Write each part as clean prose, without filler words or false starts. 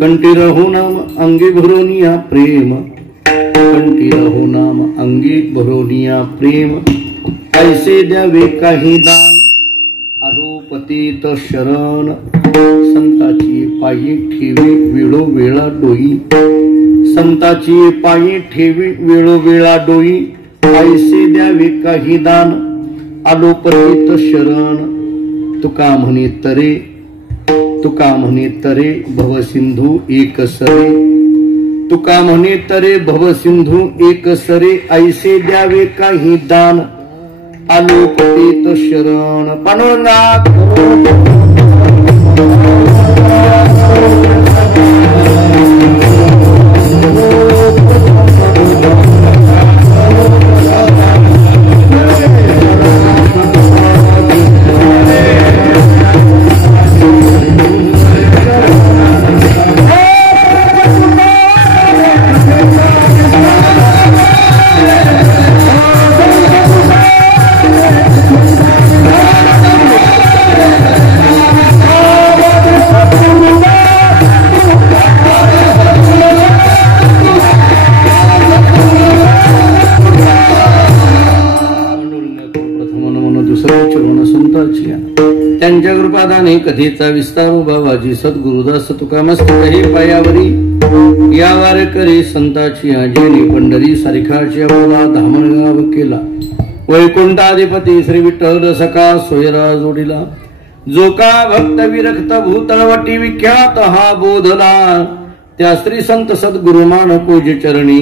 कंठी रहो नाम अंगी भरोनिया प्रेम, कंठी रहो नाम अंगी भरोनिया प्रेम, ऐसे द्यावे काही दान अरोपतीत शरण, संताची पायी ठेवी वेळोवेळा डोई, संताची पायी ठेवी वेळोवेळा डोई, ऐसे द्यावे काही दान अलोपतीत शरण, तुका म्हणे तरे, तुका म्हणे तरे भवसिंधू एक सरे, तुका म्हणे तरे भवसिंधू एक सरे, ऐसे द्यावे काही दान अलोपतीत शरण. पांडुरंगा त्यांच्या कृपादाने कथेचा विस्तार बाबाजी सद्गुरुदास तुका मस्तकही पायावरी या वारकरी संताची आजीनी पंढरी सारिखाची आपला धामणगाव केला. वैकुंठाधिपती श्री विठ्ठल सखा सोयरा जोडीला, जो का भक्त विरक्त भूतळवटी विख्यात हा बोधला, त्या श्री संत सद्गुरुमान पूज चरणी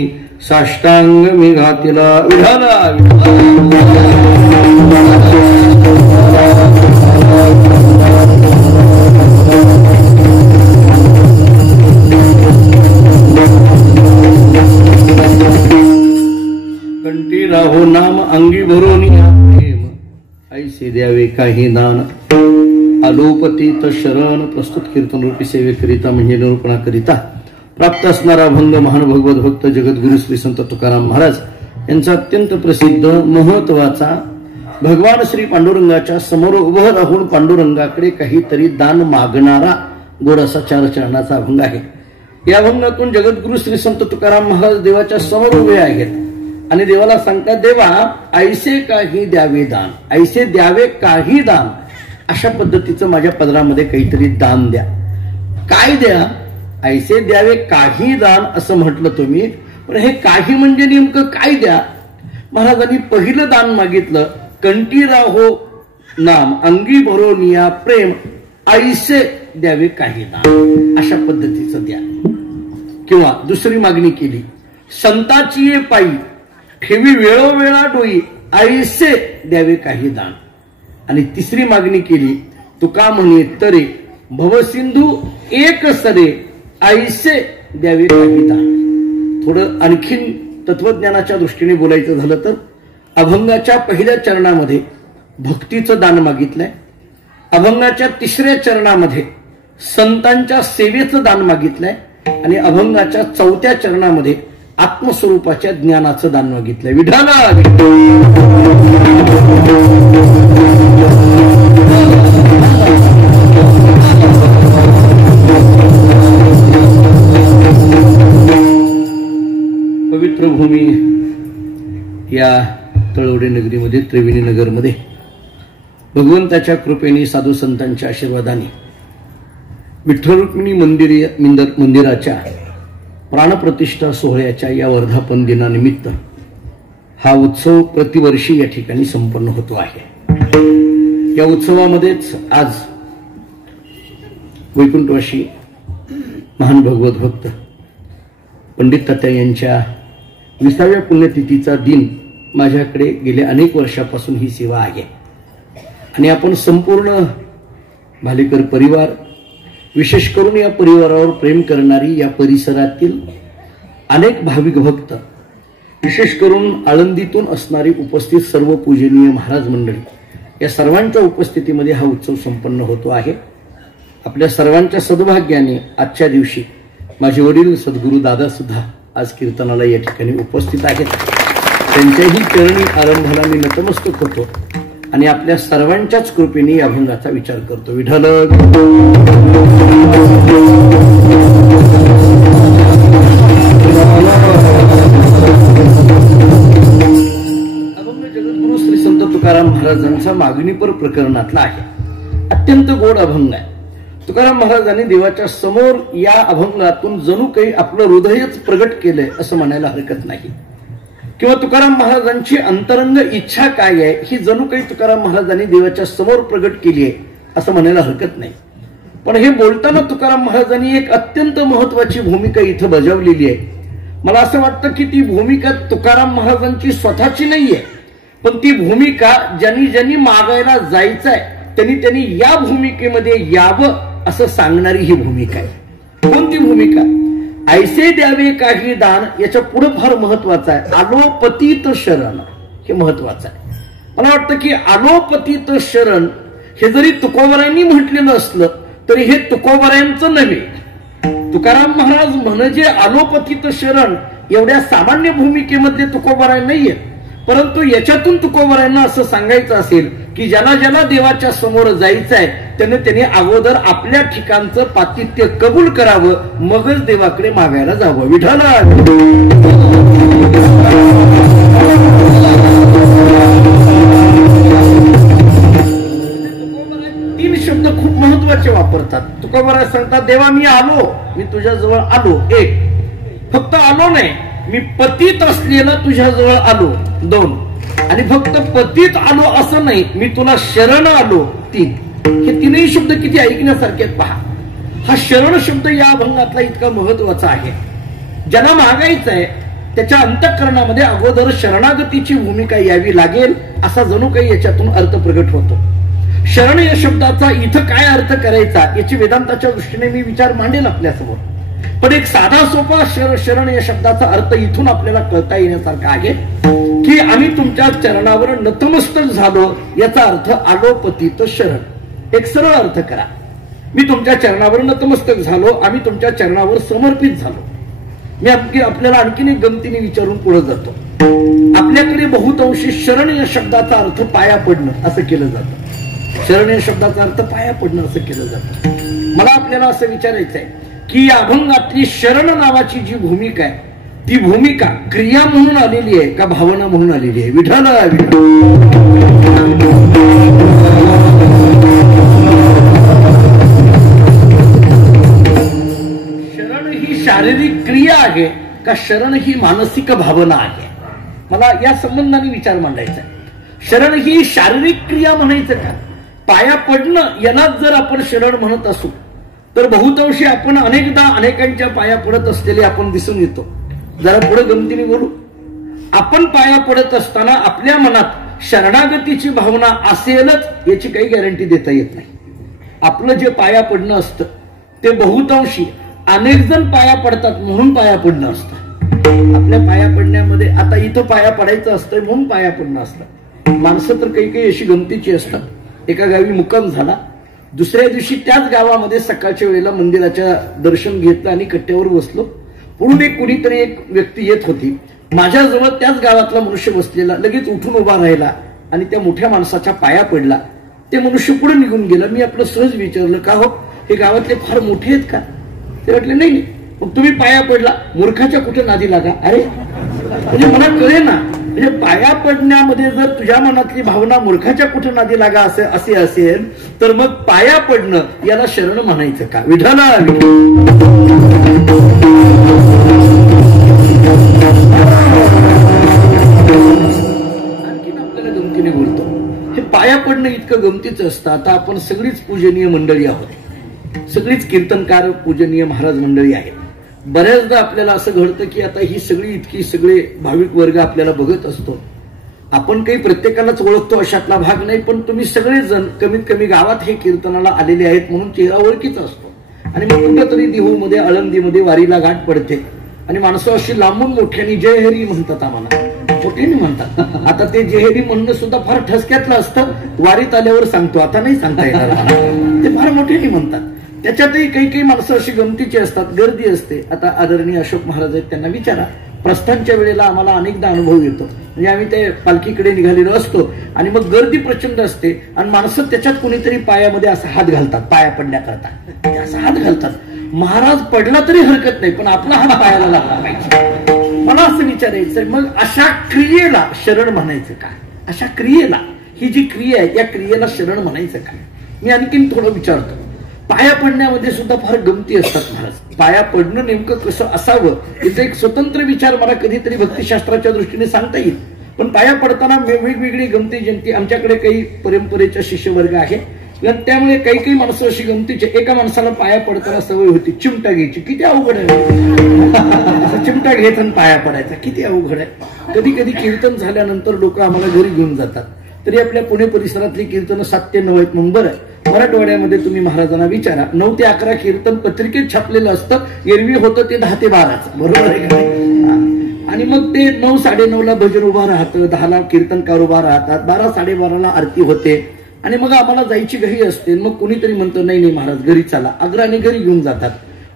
साष्टांग मी घातिला. विठाला कंठी राहो नाम अंगी भरोनिया प्रेम, ऐसे द्यावे काही दान अलोपतीत शरण. प्रस्तुत कीर्तन रूपी सेवेकरिता म्हणजे निरूपणाकरिता प्राप्त असणारा अभंग महान भगवत भक्त जगद्गुरु श्री संत तुकाराम महाराज यांचा अत्यंत प्रसिद्ध महत्वाचा भगवान श्री पांडुरंगाच्या समोर उभं राहून पांडुरंगाकडे काहीतरी दान मागणारा गोडासा 4 चरणाचा अभंग आहे. या अभंगातून जगद्गुरु श्री संत तुकाराम महाराज देवाच्या समोर उभे आहेत आणि देवाला सांगतात, देवा ऐसे काही द्यावे दान, ऐसे द्यावे काही दान, अशा पद्धतीचं माझ्या पदरामध्ये काहीतरी दान द्या. काय द्या? ऐसे द्यावे काही दान असं म्हटलं तुम्ही, पण हे काही म्हणजे नेमकं काय द्या? महाराजांनी पहिलं दान मागितलं, कंठी राहो नाम अंगी भरोनिया प्रेम, ऐसे द्यावे काही दान, अशा पद्धतीचं द्या. किंवा दुसरी मागणी केली, संताची ये पायी ठेवी वेळोवेळा डोई ऐसे द्यावे काही दान. आणि तिसरी मागणी केली, तुका म्हणे तरे भवसिंधू एक सरे ऐसे द्यावे काही दान. थोडं आणखीन तत्वज्ञानाच्या दृष्टीने बोलायचं झालं तर अभंगाच्या पहिल्या चरणामध्ये भक्तीचं दान मागितलंय. अभंगाच्या तिसऱ्या चरणामध्ये संतांच्या सेवेचं दान मागितलंय. आणि अभंगाच्या चौथ्या चरणामध्ये आत्मस्वरूपाच्या ज्ञानाचं दान मागितलंय. विठाला पवित्र भूमी या तळवडे नगरीमध्ये, त्रिवेणी नगरमध्ये भगवंताच्या कृपेने, साधू संतांच्या आशीर्वादाने विठ्ठल रुक्मिणी मंदिराच्या प्राणप्रतिष्ठा सोहळ्याच्या या वर्धापन दिनानिमित्त हा उत्सव प्रतिवर्षी या ठिकाणी संपन्न होतो आहे. या उत्सवामध्येच आज वैकुंठवासी महान भगवत भक्त पंडित तात्या यांच्या 20व्या पुण्यतिथीचा दिन माझ्याकडे गेल्या अनेक वर्षापासून ही सेवा आहे. आणि आपण संपूर्ण भालेकर परिवार, विशेष करून या परिवारावर प्रेम करणारी या परिसरातील अनेक भाविक भक्त, विशेष करून आळंदीतून असणारी उपस्थित सर्व पूजनीय महाराज मंडळी, या सर्वांच्या उपस्थितीमध्ये हा उत्सव संपन्न होतो आहे. आपल्या सर्वांच्या सद्भाग्याने आजच्या दिवशी माझे वडील सद्गुरू दादा सुद्धा आज कीर्तनाला या ठिकाणी उपस्थित आहेत. त्यांच्याही चरणी आरंभाला मी नतमस्तक होतो आणि आपल्या सर्वांच्याच कृपेने या अभंगाचा विचार करतो. विठ्ठल अभंग जगद्गुरु श्री संत तुकाराम महाराजांचा मागणीपर प्रकरणातला आहे. अत्यंत गोड अभंग आहे. तुकाराम महाराजांनी देवाच्या समोर या अभंगातून जणू काही आपलं हृदयच प्रगट केलंय असं म्हणायला हरकत नाही. किंवा तुकाराम महाराजांची अंतरंग इच्छा काय आहे ही जणू काही तुकाराम महाराजांनी देवाच्या समोर प्रगट केली आहे असं म्हणायला हरकत नाही. पण हे बोलताना तुकाराम महाराजांनी एक अत्यंत महत्वाची भूमिका इथं बजावलेली आहे. मला असं वाटतं की ती भूमिका तुकाराम महाराजांची स्वतःची नाहीये, पण ती भूमिका ज्यांनी ज्यांनी मागायला जायचंय त्यांनी या भूमिकेमध्ये यावं असं सांगणारी ही भूमिका आहे. कोणती भूमिका? ऐसे द्यावे काही दान. याच्या पुढे फार महत्वाचं आहे, आलोपतीत शरण. हे महत्वाचं आहे. मला वाटतं की आलोपतीत शरण हे जरी तुकोबारायांनी म्हटलेलं असलं तरी हे तुकोबारायांचं नव्हे. तुकाराम महाराज म्हणजे आलोपतीत शरण एवढ्या सामान्य भूमिकेमध्ये तुकोबाराय नाहीये. परंतु याच्यातून तुकोबारायांना असं सांगायचं असेल की ज्याला ज्याला देवाच्या समोर जायचंय त्याने अगोदर आपल्या ठिकाणचं पातित्य कबूल करावं, मगच देवाकडे मागायला जावं. विठ्ठला तीन शब्द खूप महत्वाचे वापरतात. तुकोबाराय सांगतात, देवा मी आलो, मी तुझ्याजवळ आलो. एक, फक्त आलो नाही, मी पतित असलेला तुझ्याजवळ आलो. दोन, आणि फक्त पतित आलो असं नाही, मी तुला शरण आलो. तीन. हे तीनही शब्द किती ऐकण्यासारखे आहेत पहा. हा शरण शब्द या अभंगातला इतका महत्वाचा आहे. ज्यांना मागायचं आहे त्याच्या अंतःकरणामध्ये अगोदर शरणागतीची भूमिका यावी लागेल असा जणू काही याच्यातून अर्थ प्रगट होतो. शरण या शब्दाचा इथं काय अर्थ करायचा याची वेदांताच्या दृष्टीने मी विचार मांडेल आपल्यासमोर. पण एक साधा सोपा शरण या शब्दाचा अर्थ इथून आपल्याला कळता येण्यासारखा आहे की आम्ही तुमच्या चरणावर नतमस्तक झालो. याचा अर्थ आलोपतीत शरण. एक सरळ अर्थ करा, मी तुमच्या चरणावर नतमस्तक झालो, आम्ही तुमच्या चरणावर समर्पित झालो. मी आपल्याला आणखीन एक गमतीने विचारून पुढे जातो. आपल्याकडे बहुतांशी शरण या शब्दाचा अर्थ पाया पडणं असं केलं जातं. शरण या शब्दाचा अर्थ पाया पडणं असं केलं जातं. मला आपल्याला असं विचारायचं आहे की या अभंगातली शरण नावाची जी भूमिका आहे ती भूमिका क्रिया म्हणून आलेली आहे का भावना म्हणून आलेली आहे? विठ्ठल शरण ही शारीरिक क्रिया आहे का शरण ही मानसिक भावना आहे? मला या संबंधाने विचार मांडायचा आहे. शरण ही शारीरिक क्रिया म्हणायचं का? पाया पडणं यालाच जर आपण शरण म्हणत असू तर बहुतांशी आपण अनेकदा अनेकांच्या पाया पडत असलेले आपण दिसून येतो. जरा पुढे गमतीने बोलू. आपण पाया पडत असताना आपल्या मनात शरणागतीची भावना असेलच याची काही गॅरंटी देता येत नाही. आपलं जे पाया पडणं असतं ते बहुतांशी अनेक जण पाया पडतात म्हणून पाया पडणं असतं. आपल्या पाया पडण्यामध्ये आता इथं पाया पडायचं असतं म्हणून पाया पडणं असतं. माणसं तर काही काही अशी गमतीची असतात. एका गावी मुक्काम झाला, दुसऱ्या दिवशी त्याच गावामध्ये सकाळच्या वेळेला मंदिराच्या दर्शन घेतलं आणि कट्ट्यावर बसलो. पुढून कुणीतरी एक व्यक्ती येत होती. माझ्याजवळ त्याच गावातला मनुष्य बसलेला लगेच उठून उभा राहिला आणि त्या मोठ्या माणसाच्या पाया पडला. ते मनुष्य पुढे निघून गेलं. मी आपलं सहज विचारलं, का हो, हे गावातले फार मोठे आहेत का? ते म्हटले नाही. मग तुम्ही पाया पडला, मूर्खाच्या कुठे नादी लागा. अरे म्हणजे मला कळे ना, म्हणजे पाया पडण्यामध्ये जर तुझ्या मनातली भावना मूर्खाच्या कुठे नादी लागा असे असेल तर मग पाया पडणं याला शरण म्हणायचं का? विठाला आणखीन आपल्याला गमतीने बोलतो. हे पाया पडणं इतकं गमतीचं असतं. आता आपण सगळीच पूजनीय मंडळी आहोत, सगळीच कीर्तनकार पूजनीय महाराज मंडळी आहेत. बऱ्याचदा आपल्याला असं घडतं की आता ही सगळी इतकी सगळे भाविक वर्ग आपल्याला बघत असतो. आपण काही प्रत्येकालाच ओळखतो अशातला भाग नाही, पण तुम्ही सगळेजण कमीत कमी गावात हे कीर्तनाला आलेले आहेत म्हणून चेहरा ओळखीचा असतो. आणि मग कुठंतरी देहूमध्ये आळंदीमध्ये वारीला गाठ पडते आणि माणसं अशी लांबून मोठ्याने जय हरी म्हणतात. आम्हाला मोठ्याने म्हणतात. आता ते जय हरी म्हणणं सुद्धा फार ठसक्यातलं असतं. वारीत आल्यावर सांगतो, आता नाही सांगता येणार. ते फार मोठ्याने म्हणतात. त्याच्यातही काही काही माणसं अशी गमतीची असतात, गर्दी असते. आता आदरणीय अशोक महाराज आहेत, त्यांना विचारा. प्रस्थानच्या वेळेला आम्हाला अनेकदा अनुभव येतो. म्हणजे आम्ही ते पालखीकडे निघालेलो असतो आणि मग गर्दी प्रचंड असते आणि माणसं त्याच्यात कुणीतरी पायामध्ये असा हात घालतात, पाया पडण्याकरता असा हात घालतात. महाराज पडला तरी हरकत नाही, पण आपला हात पायाला लागला पाहिजे. मला असं विचारायचं, मग अशा क्रियेला शरण म्हणायचं का? अशा क्रियेला, ही जी क्रिया आहे या क्रियेला शरण म्हणायचं का? मी आणखीन थोडं विचारतो. पाया पडण्यामध्ये सुद्धा फार गमती असतात महाराज. पाया पडणं नेमकं कसं असावं याचा एक स्वतंत्र विचार मला कधीतरी भक्तिशास्त्राच्या दृष्टीने सांगता येईल. पण पाया पडताना वेगवेगळी गमती जयंती. आमच्याकडे काही परंपरेचा शिष्यवर्ग आहे, त्यामुळे काही काही माणसं अशी गमतीचे. एका माणसाला पाया पडताना सवय होती चिमटा घ्यायची. किती अवघड आहे चिमटा घ्यायचा आणि पाया पडायचा, किती अवघड आहे. कधी कधी कीर्तन झाल्यानंतर लोक आम्हाला घरी घेऊन जातात. तरी आपल्या पुणे परिसरातली कीर्तन 7 ते 9 आहेत म्हणून बरं आहे. मराठवाड्यामध्ये तुम्ही महाराजांना विचारा, 9 ते 11 कीर्तन पत्रिकेत छापलेलं असतं. एरवी होतं ते 10 ते 12, बरोबर आहे का? आणि मग ते 9, 9:30ला भजन उभा राहतं, 10ला कीर्तनकार उभा राहतात, 12, 12:30ला आरती होते आणि मग आम्हाला जायची घाई असते. मग कुणीतरी म्हणतं नाही महाराज घरी चला, अग्राने घरी घेऊन जातात.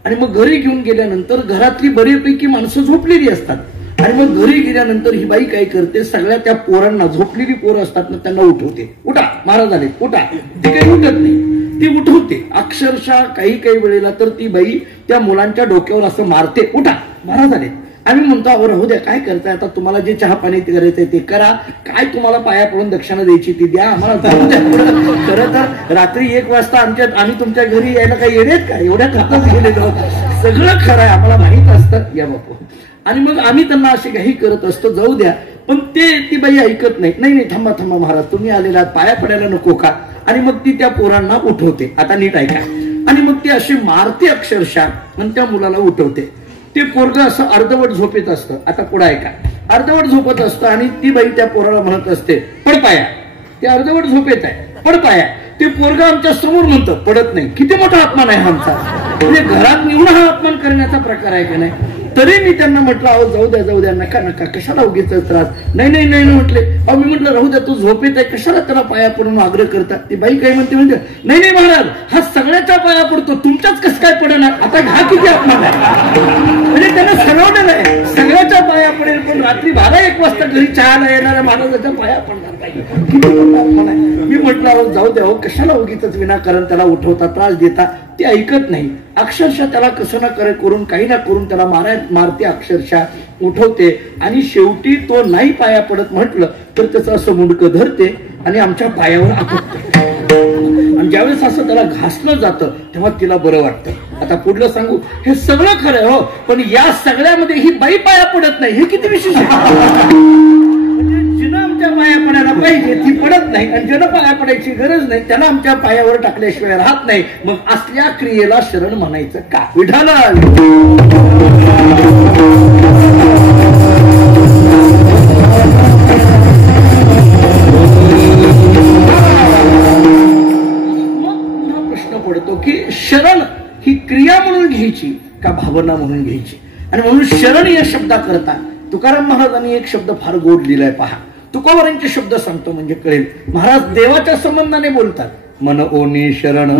आणि मग घरी घेऊन गेल्यानंतर घरातली बरीपैकी माणसं झोपलेली असतात. आणि मग घरी गेल्यानंतर ही बाई काय करते, सगळ्या त्या पोरांना, झोपलेली पोरं असतात ना त्यांना उठवते. उठा महाराज आले, उठा. ती काही उठत नाही, ती उठवते. अक्षरशः काही काही वेळेला तर ती बाई त्या मुलांच्या डोक्यावर असं मारते, उठा महाराज आले. आम्ही म्हणतो अहो राहू द्या, काय करताय आता, तुम्हाला जे चहा पाणी करायचंय ते करा, काय तुम्हाला पाया पडून दक्षिणा द्यायची ती द्या, आम्हाला जाऊ द्या. खरं तर रात्री 1 वाजता आम्ही तुमच्या घरी यायला काही येण्यात का, एवढ्या खातच गेलेलो, सगळं खरं आहे, आम्हाला माहित असतं या बापू. आणि मग आम्ही त्यांना अशी काही करत असतो, जाऊ द्या. पण ती बाई ऐकत नाही. नाही थांबा महाराज, तुम्ही आलेला पाया पडायला नको का? आणि मग ती त्या पोरांना उठवते. आता नीट ऐका. आणि मग ती अशी मारते अक्षरशः आणि त्या मुलाला उठवते. ते पोरगं असं अर्धवट झोपेत असतं. आता पुढे ऐका, अर्धवट झोपत असतं आणि ती बाई त्या पोराला म्हणत असते पड पाया. ते अर्धवट झोपेत आहे, पड पाया. ते पोरगं आमच्या समोर म्हणतं, पडत नाही. किती मोठा अपमान आहे आमचा. म्हणजे घरात निवड हा अपमान करण्याचा प्रकार आहे का नाही? तरी मी त्यांना म्हटलं अहो जाऊ द्या नका कशाला उगीच त्रास. नाही म्हटले. अहो मी म्हटलं राहू द्या, तू झोपेत आहे, कशाला त्याला पाया पडून आग्रह करतात. ती बाई काय म्हणते, नाही महाराज, हा सगळ्याच्या पाया पडतो, तुमच्याच कसं काय पडणार. आता हा किती अपमान आहे. म्हणजे त्यांना ठरवलेलं आहे सगळ्याच्या पाया पडेल, पण रात्री 12-1 वाजता घरी चहाला येणाऱ्या महाराजाच्या पाया पडणार नाही. किती मोठा अपमान आहे. मी म्हटलं अहो जाऊ द्या, कशाला उगीच विनाकारण त्याला उठवता, त्रास देता. ते ऐकत नाही. अक्षरशः त्याला कसं ना करून काही ना करून त्याला मारते, अक्षरशः उठवते. आणि शेवटी तो नाही पाया पडत म्हटलं तर त्याचं असं मुंडकं धरते आणि आमच्या पायावर आपटते. आणि ज्यावेळेस असं त्याला घासलं जातं तेव्हा तिला बरं वाटतं. आता पुढलं सांगू, हे सगळं खरं हो, पण या सगळ्यामध्ये ही बाई पाया पडत नाही, हे किती विशेष आहे. जिनं आमच्या पाया पडायला पाहिजे ती पडत नाही, आणि ज्यानं पाया पडायची गरज नाही त्याला आमच्या पायावर टाकल्याशिवाय राहत नाही. मग असल्या क्रियेला शरण म्हणायचं का? विठाला घ्यायची का भावना म्हणून घ्यायची. आणि म्हणून शरण या शब्दाकरता तुकाराम महाराजांनी एक शब्द फार गोड लिहिलाय पहा. तुकोबारांचे शब्द सांगतो म्हणजे कळेल. महाराज देवाच्या संबंधाने बोलतात. मन ओनी शरण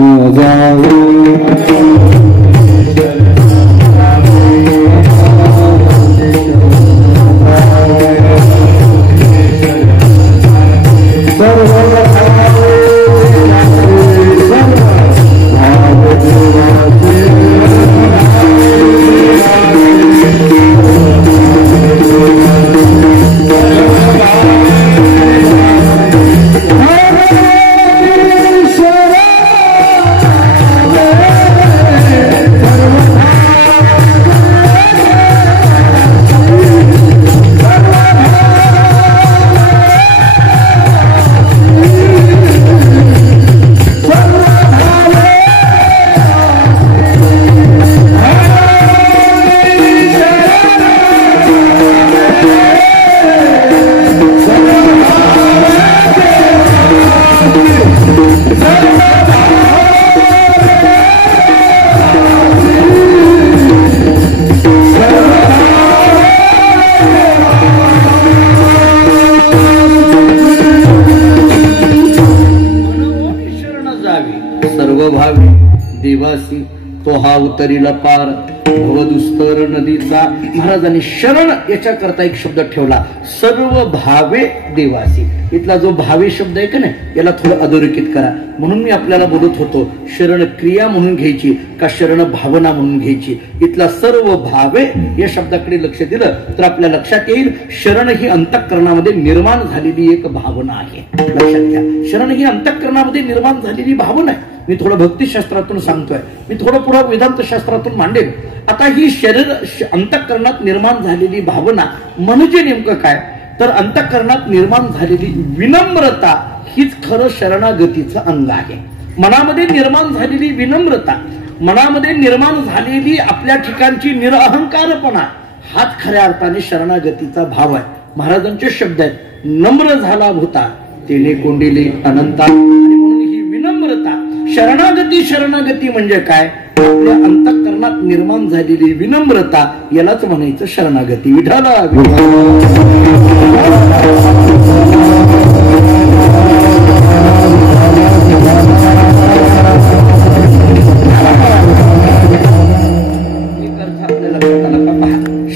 देवासी तो हा उतरीला पार भवदुस्तर नदीचा. महाराजांनी शरण याच्या करता एक शब्द ठेवला. सर्व भावे देवासी. इथला जो भावे शब्द आहे का नाही याला थोडं अधोरेखित करा. म्हणून मी आपल्याला बोलत होतो शरण क्रिया म्हणून घ्यायची का शरण भावना म्हणून घ्यायची. इथला सर्व भावे या शब्दाकडे लक्ष दिलं तर आपल्या लक्षात येईल शरण ही अंतःकरणामध्ये निर्माण झालेली एक भावना आहे. लक्षात घ्या, शरण ही अंतःकरणामध्ये निर्माण झालेली भावना आहे. मी थोडं भक्तिशास्त्रातून सांगतोय, मी थोडं पुढे वेदांत शास्त्रातून मांडेल. आता ही शरीर अंतःकरणात निर्माण झालेली भावना म्हणजे नेमकं काय तर अंतःकरणात निर्माण झालेली विनम्रता हीच खरं शरणागतीचं अंग आहे. मनामध्ये निर्माण झालेली विनम्रता, मनामध्ये निर्माण झालेली आपल्या ठिकाणची निरअहंकारपणा हाच खऱ्या अर्थाने शरणागतीचा भाव आहे. महाराजांचे शब्द आहेत, नम्र झाला भूता तेने कोंडिले अनंता. आणि म्हणून ही विनम्रता शरणागती. शरणागती म्हणजे काय आपल्या अंतःकरणात निर्माण झालेली विनम्रता यालाच म्हणायचं शरणागती. विठाला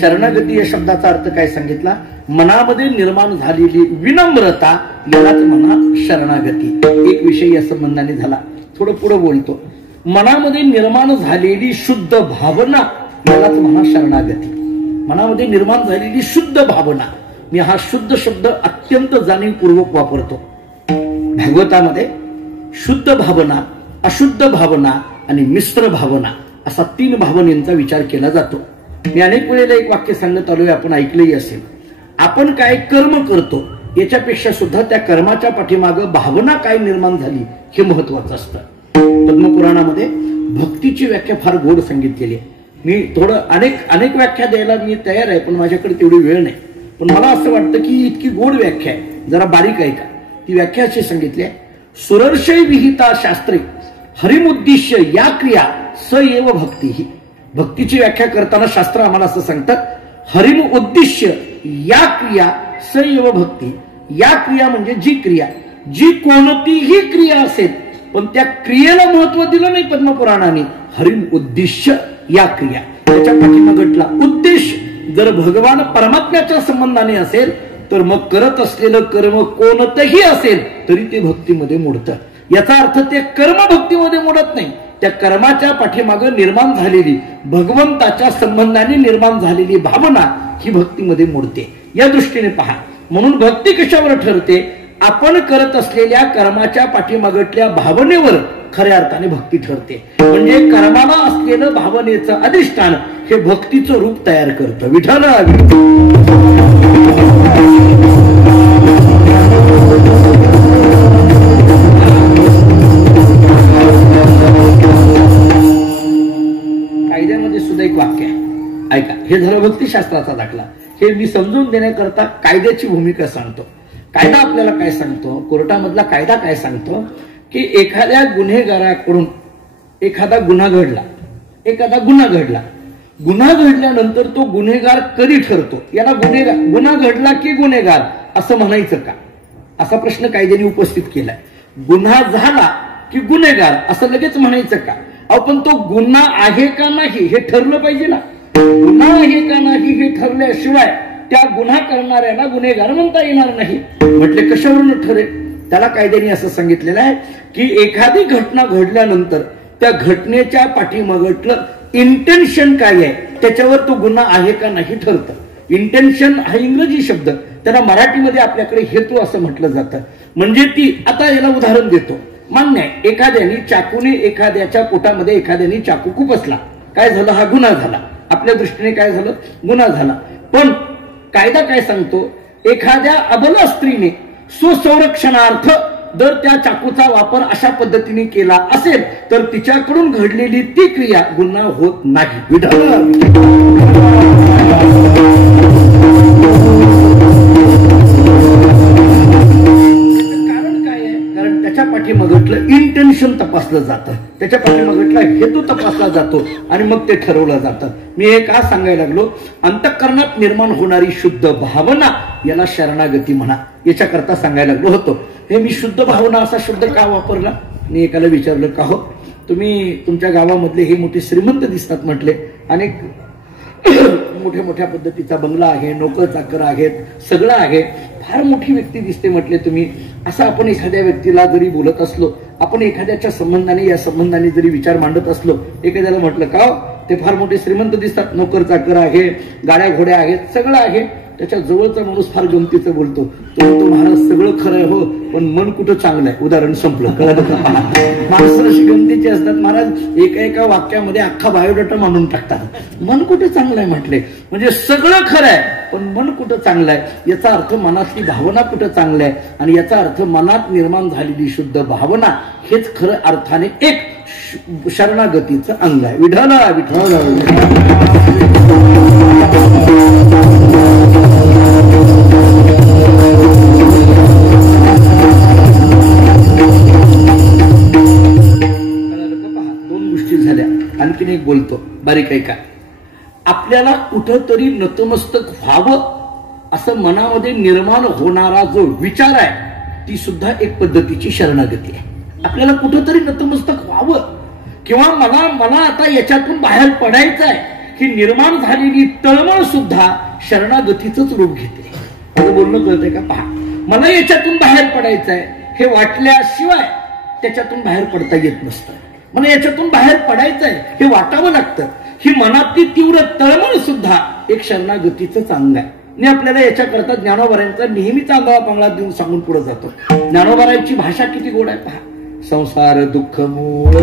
शरणागती या शब्दाचा अर्थ काय सांगितला. मनामध्ये निर्माण झालेली विनम्रता यालाच म्हणा शरणागती. एक विषय या संबंधाने झाला, थोडं पुढे बोलतो. मनामध्ये निर्माण झालेली शुद्ध भावना यालाच म्हणा शरणागती. मनामध्ये निर्माण झालेली शुद्ध भावना. मी हा शुद्ध शब्द अत्यंत जाणीवपूर्वक वापरतो. भागवतामध्ये शुद्ध भावना, अशुद्ध भावना आणि मिश्र भावना असा 3 भावनेचा विचार केला जातो. मी अनेक वेळेला एक वाक्य सांगत आलोय, आपण ऐकलंही असेल. आपण काय कर्म करतो याच्यापेक्षा सुद्धा त्या कर्माच्या पाठीमागं भावना काय निर्माण झाली हे महत्वाचं असतं. पद्मपुराणामध्ये भक्तीची व्याख्या फार गोड सांगितलेली आहे. मी थोडं अनेक व्याख्या द्यायला मी तयार आहे, पण माझ्याकडे तेवढी वेळ नाही. पण मला असं वाटतं की इतकी गोड व्याख्या आहे, जरा बारीक आहे का. ती व्याख्या अशी सांगितली आहे, सुरर्षय विहिता शास्त्रे हरिमुद्दिश्य या क्रिया स एव भक्ती ही. भक्तीची व्याख्या करताना शास्त्र आम्हाला असं सांगतात, हरिम उद्दिश्य या क्रिया स एव भक्ती. या क्रिया म्हणजे जी क्रिया, जी कोणतीही क्रिया असेल पण त्या क्रियेला महत्व दिलं नाही पद्मपुराणाने. हरिम उद्दिश्य या क्रिया, त्याच्या पाठीमागटला उद्देश जर भगवान परमात्म्याच्या संबंधाने असेल तर मग करत असलेलं कर्म कोणतंही असेल तरी ते भक्तीमध्ये मोडतं. याचा अर्थ ते कर्म भक्तीमध्ये मोडत नाही, त्या कर्माच्या पाठीमागं निर्माण झालेली भगवंताच्या संबंधाने निर्माण झालेली भावना ही भक्तीमध्ये मोडते. या दृष्टीने पहा, म्हणून भक्ती कशावर ठरते, आपण करत असलेल्या कर्माच्या पाठीमागटल्या भावनेवर खऱ्या अर्थाने भक्ती ठरते. म्हणजे कर्माला असलेलं भावनेचं अधिष्ठान हे भक्तीचं रूप तयार करतं. विठ्ठल कायद्यामध्ये सुद्धा एक वाक्य आहे, ऐका. हे झालं भक्तिशास्त्राचा दाखला. हे मी समजून देण्याकरता कायद्याची भूमिका सांगतो. कायदा आपल्याला काय सांगतो, कोर्टामधला कायदा काय सांगतो की एखाद्या गुन्हेगाराकडून एखादा गुन्हा घडला, एखादा गुन्हा घडला, गुन्हा घडल्यानंतर तो गुन्हेगार कधी ठरतो? याला गुन्हा घडला की गुन्हेगार असं म्हणायचं का, असा प्रश्न कायद्याने उपस्थित केलाय. गुन्हा झाला की गुन्हेगार असं लगेच म्हणायचं का? पण तो गुन्हा आहे का नाही हे ठरलं पाहिजे ना. गुन्हा आहे का नाही हे ठरल्याशिवाय त्या गुन्हा करणाऱ्याला गुन्हेगार म्हणता येणार नाही. म्हटले कशावरून ठरेल? त्याला कायद्याने असं सांगितलेलं आहे की एखादी घटना घडल्यानंतर त्या घटनेच्या पाठीमागलं इंटेन्शन काय आहे त्याच्यावर तो गुन्हा आहे का नाही ठरतं. इंटेन्शन हा इंग्रजी शब्द, त्याला मराठीमध्ये आपल्याकडे हेतू असं म्हटलं जातं. म्हणजे ती, आता याला उदाहरण देतो. मान्य आहे, एखाद्याने चाकूने एखाद्याच्या पोटामध्ये एखाद्याने चाकू खुपसला, काय झालं? हा गुन्हा झाला. आपल्या दृष्टीने काय झालं? गुन्हा झाला. पण कायदा काय सांगतो? एखाद्या अबला स्त्रीने स्वसंरक्षणार्थ जर त्या चाकूचा वापर अशा पद्धतीने केला असेल तर तिच्याकडून घडलेली ती क्रिया गुन्हा होत नाही. कारण काय आहे? कारण त्याच्या पाठीमागलं इंटेन्शन तपासलं जातं, त्याच्या पाठीमागला हेतू तपासला जातो आणि मग ते ठरवलं जातं. मी हे का सांगायला लागलो? अंतःकरणात निर्माण होणारी शुद्ध भावना याला शरणागती म्हणा, याच्याकरता सांगायला लागलो होतो. हे मी शुद्ध भावना असा शब्द का वापरला? मी एकाला विचारलं, का हो तुम्ही तुमच्या गावामधले हे मोठे श्रीमंत दिसतात म्हटले, अनेक मोठ्या मोठ्या पद्धतीचा बंगला आहे, नोकर चाकर आहेत, सगळं आहे, फार मोठी व्यक्ती दिसते म्हटले तुम्ही. असं आपण एखाद्या व्यक्तीला जरी बोलत असलो, आपण एखाद्याच्या संबंधाने या संबंधाने जरी विचार मांडत असलो, एखाद्याला म्हटलं का ते फार मोठे श्रीमंत दिसतात, नोकर चाकर आहे, गाड्या घोड्या आहेत, सगळं आहे, त्याच्या जवळचा माणूस फार गमतीचं बोलतो, तो महाराज सगळं खरं आहे हो, पण मन कुठं चांगलं आहे. उदाहरण संपलं. कळलं का? माणसं अशी गमतीची असतात महाराज, एका एका वाक्यामध्ये अख्खा बायोडाटा मांडून टाकतात. मन कुठं चांगलं आहे म्हटले, म्हणजे सगळं खरं आहे पण मन कुठं चांगलं आहे, याचा अर्थ मनातली भावना कुठं चांगली आहे, आणि याचा अर्थ मनात निर्माण झालेली शुद्ध भावना हेच खरं अर्थाने एक शरणागतीचं अंग आहे. विठ्ठला विठ्ठल. आणखीन एक बोलतो, बारीक आहे का? आपल्याला कुठंतरी नतमस्तक व्हावं असं मनामध्ये निर्माण होणारा जो विचार आहे ती सुद्धा एक पद्धतीची शरणागती आहे. आपल्याला कुठंतरी नतमस्तक व्हावं किंवा मला आता याच्यातून बाहेर पडायचं आहे ही निर्माण झालेली तळमळ सुद्धा शरणागतीचंच रूप घेते. माझं बोलणं कळतंय का? पहा, मला याच्यातून बाहेर पडायचं आहे हे वाटल्याशिवाय त्याच्यातून बाहेर पडता येत नसतं. मला याच्यातून बाहेर पडायचं आहे हे वाटावं लागतं. ही मनातली तीव्र तळमळ सुद्धा एक शरणागतीचं अंग आहे. आणि आपल्याला याच्याकरता ज्ञानोबारायांचा नेहमीच आंधळा पांगळा देऊन सांगून पुढे जातो. ज्ञानोबारायांची भाषा किती गोड आहे पहा. संसार दुःख मूळ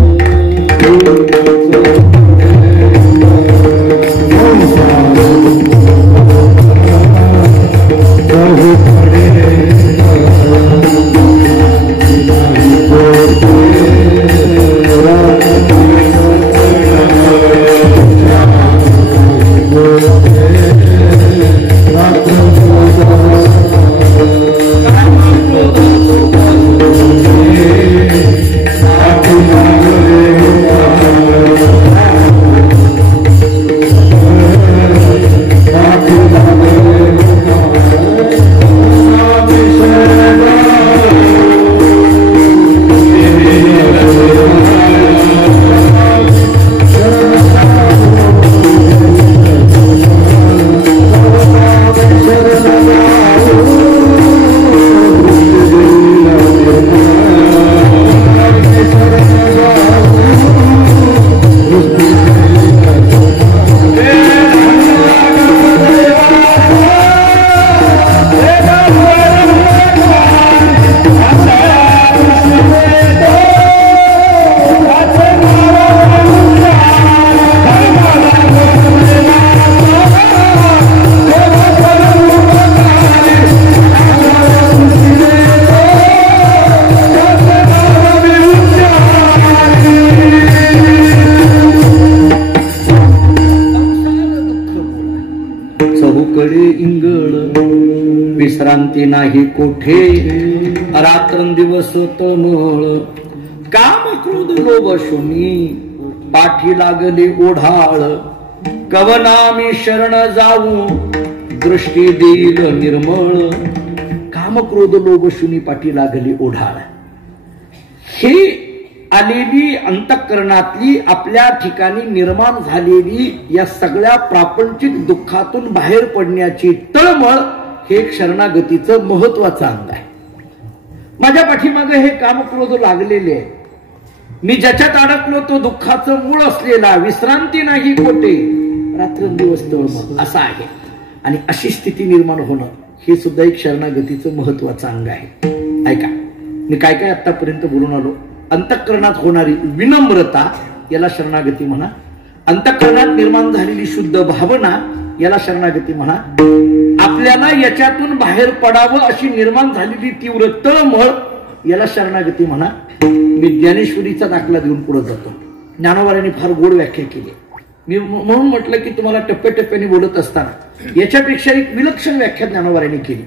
विश्रांती नाही कोठे रात्रंदिवस तमळ काम क्रोध लोभ शून्य पाठी लागले ओढाळ, कवनामी शरण जाऊ दृष्टी देईल निर्मळ, काम क्रोध लोभ शुनी पाठी लागली ओढाळ. ही आलेली अंतःकरणातली आपल्या ठिकाणी निर्माण झालेली या सगळ्या प्रापंचिक दुःखातून बाहेर पडण्याची तळमळ हे एक शरणागतीचं महत्वाचं अंग आहे. माझ्या पाठीमागे हे कामक्रोध लागलेले आहे. मी ज्याच्यात अडकलो तो दुःखाचं मूळ असलेला, विश्रांती नाही कोटे, रात्रंदिवस तळमळ असा आहे. आणि अशी स्थिती निर्माण होणं हे सुद्धा एक शरणागतीचं महत्वाचं अंग आहे. ऐका, मी काय काय आतापर्यंत बोलून आलो. अंतःकरणात होणारी विनम्रता याला शरणागती म्हणा. अंतःकरणात निर्माण झालेली शुद्ध भावना याला शरणागती म्हणा. आपल्याला याच्यातून बाहेर पडावं अशी निर्माण झालेली तीव्र तळमळ याला शरणागती म्हणा. मी ज्ञानेश्वरीचा दाखला देऊन पुढे जातो. ज्ञानोबांनी फार गोड व्याख्या केली. मी म्हणून म्हटलं की तुम्हाला टप्प्याटप्प्याने बोलत असताना याच्यापेक्षा एक विलक्षण व्याख्या ज्ञानोबांनी केली.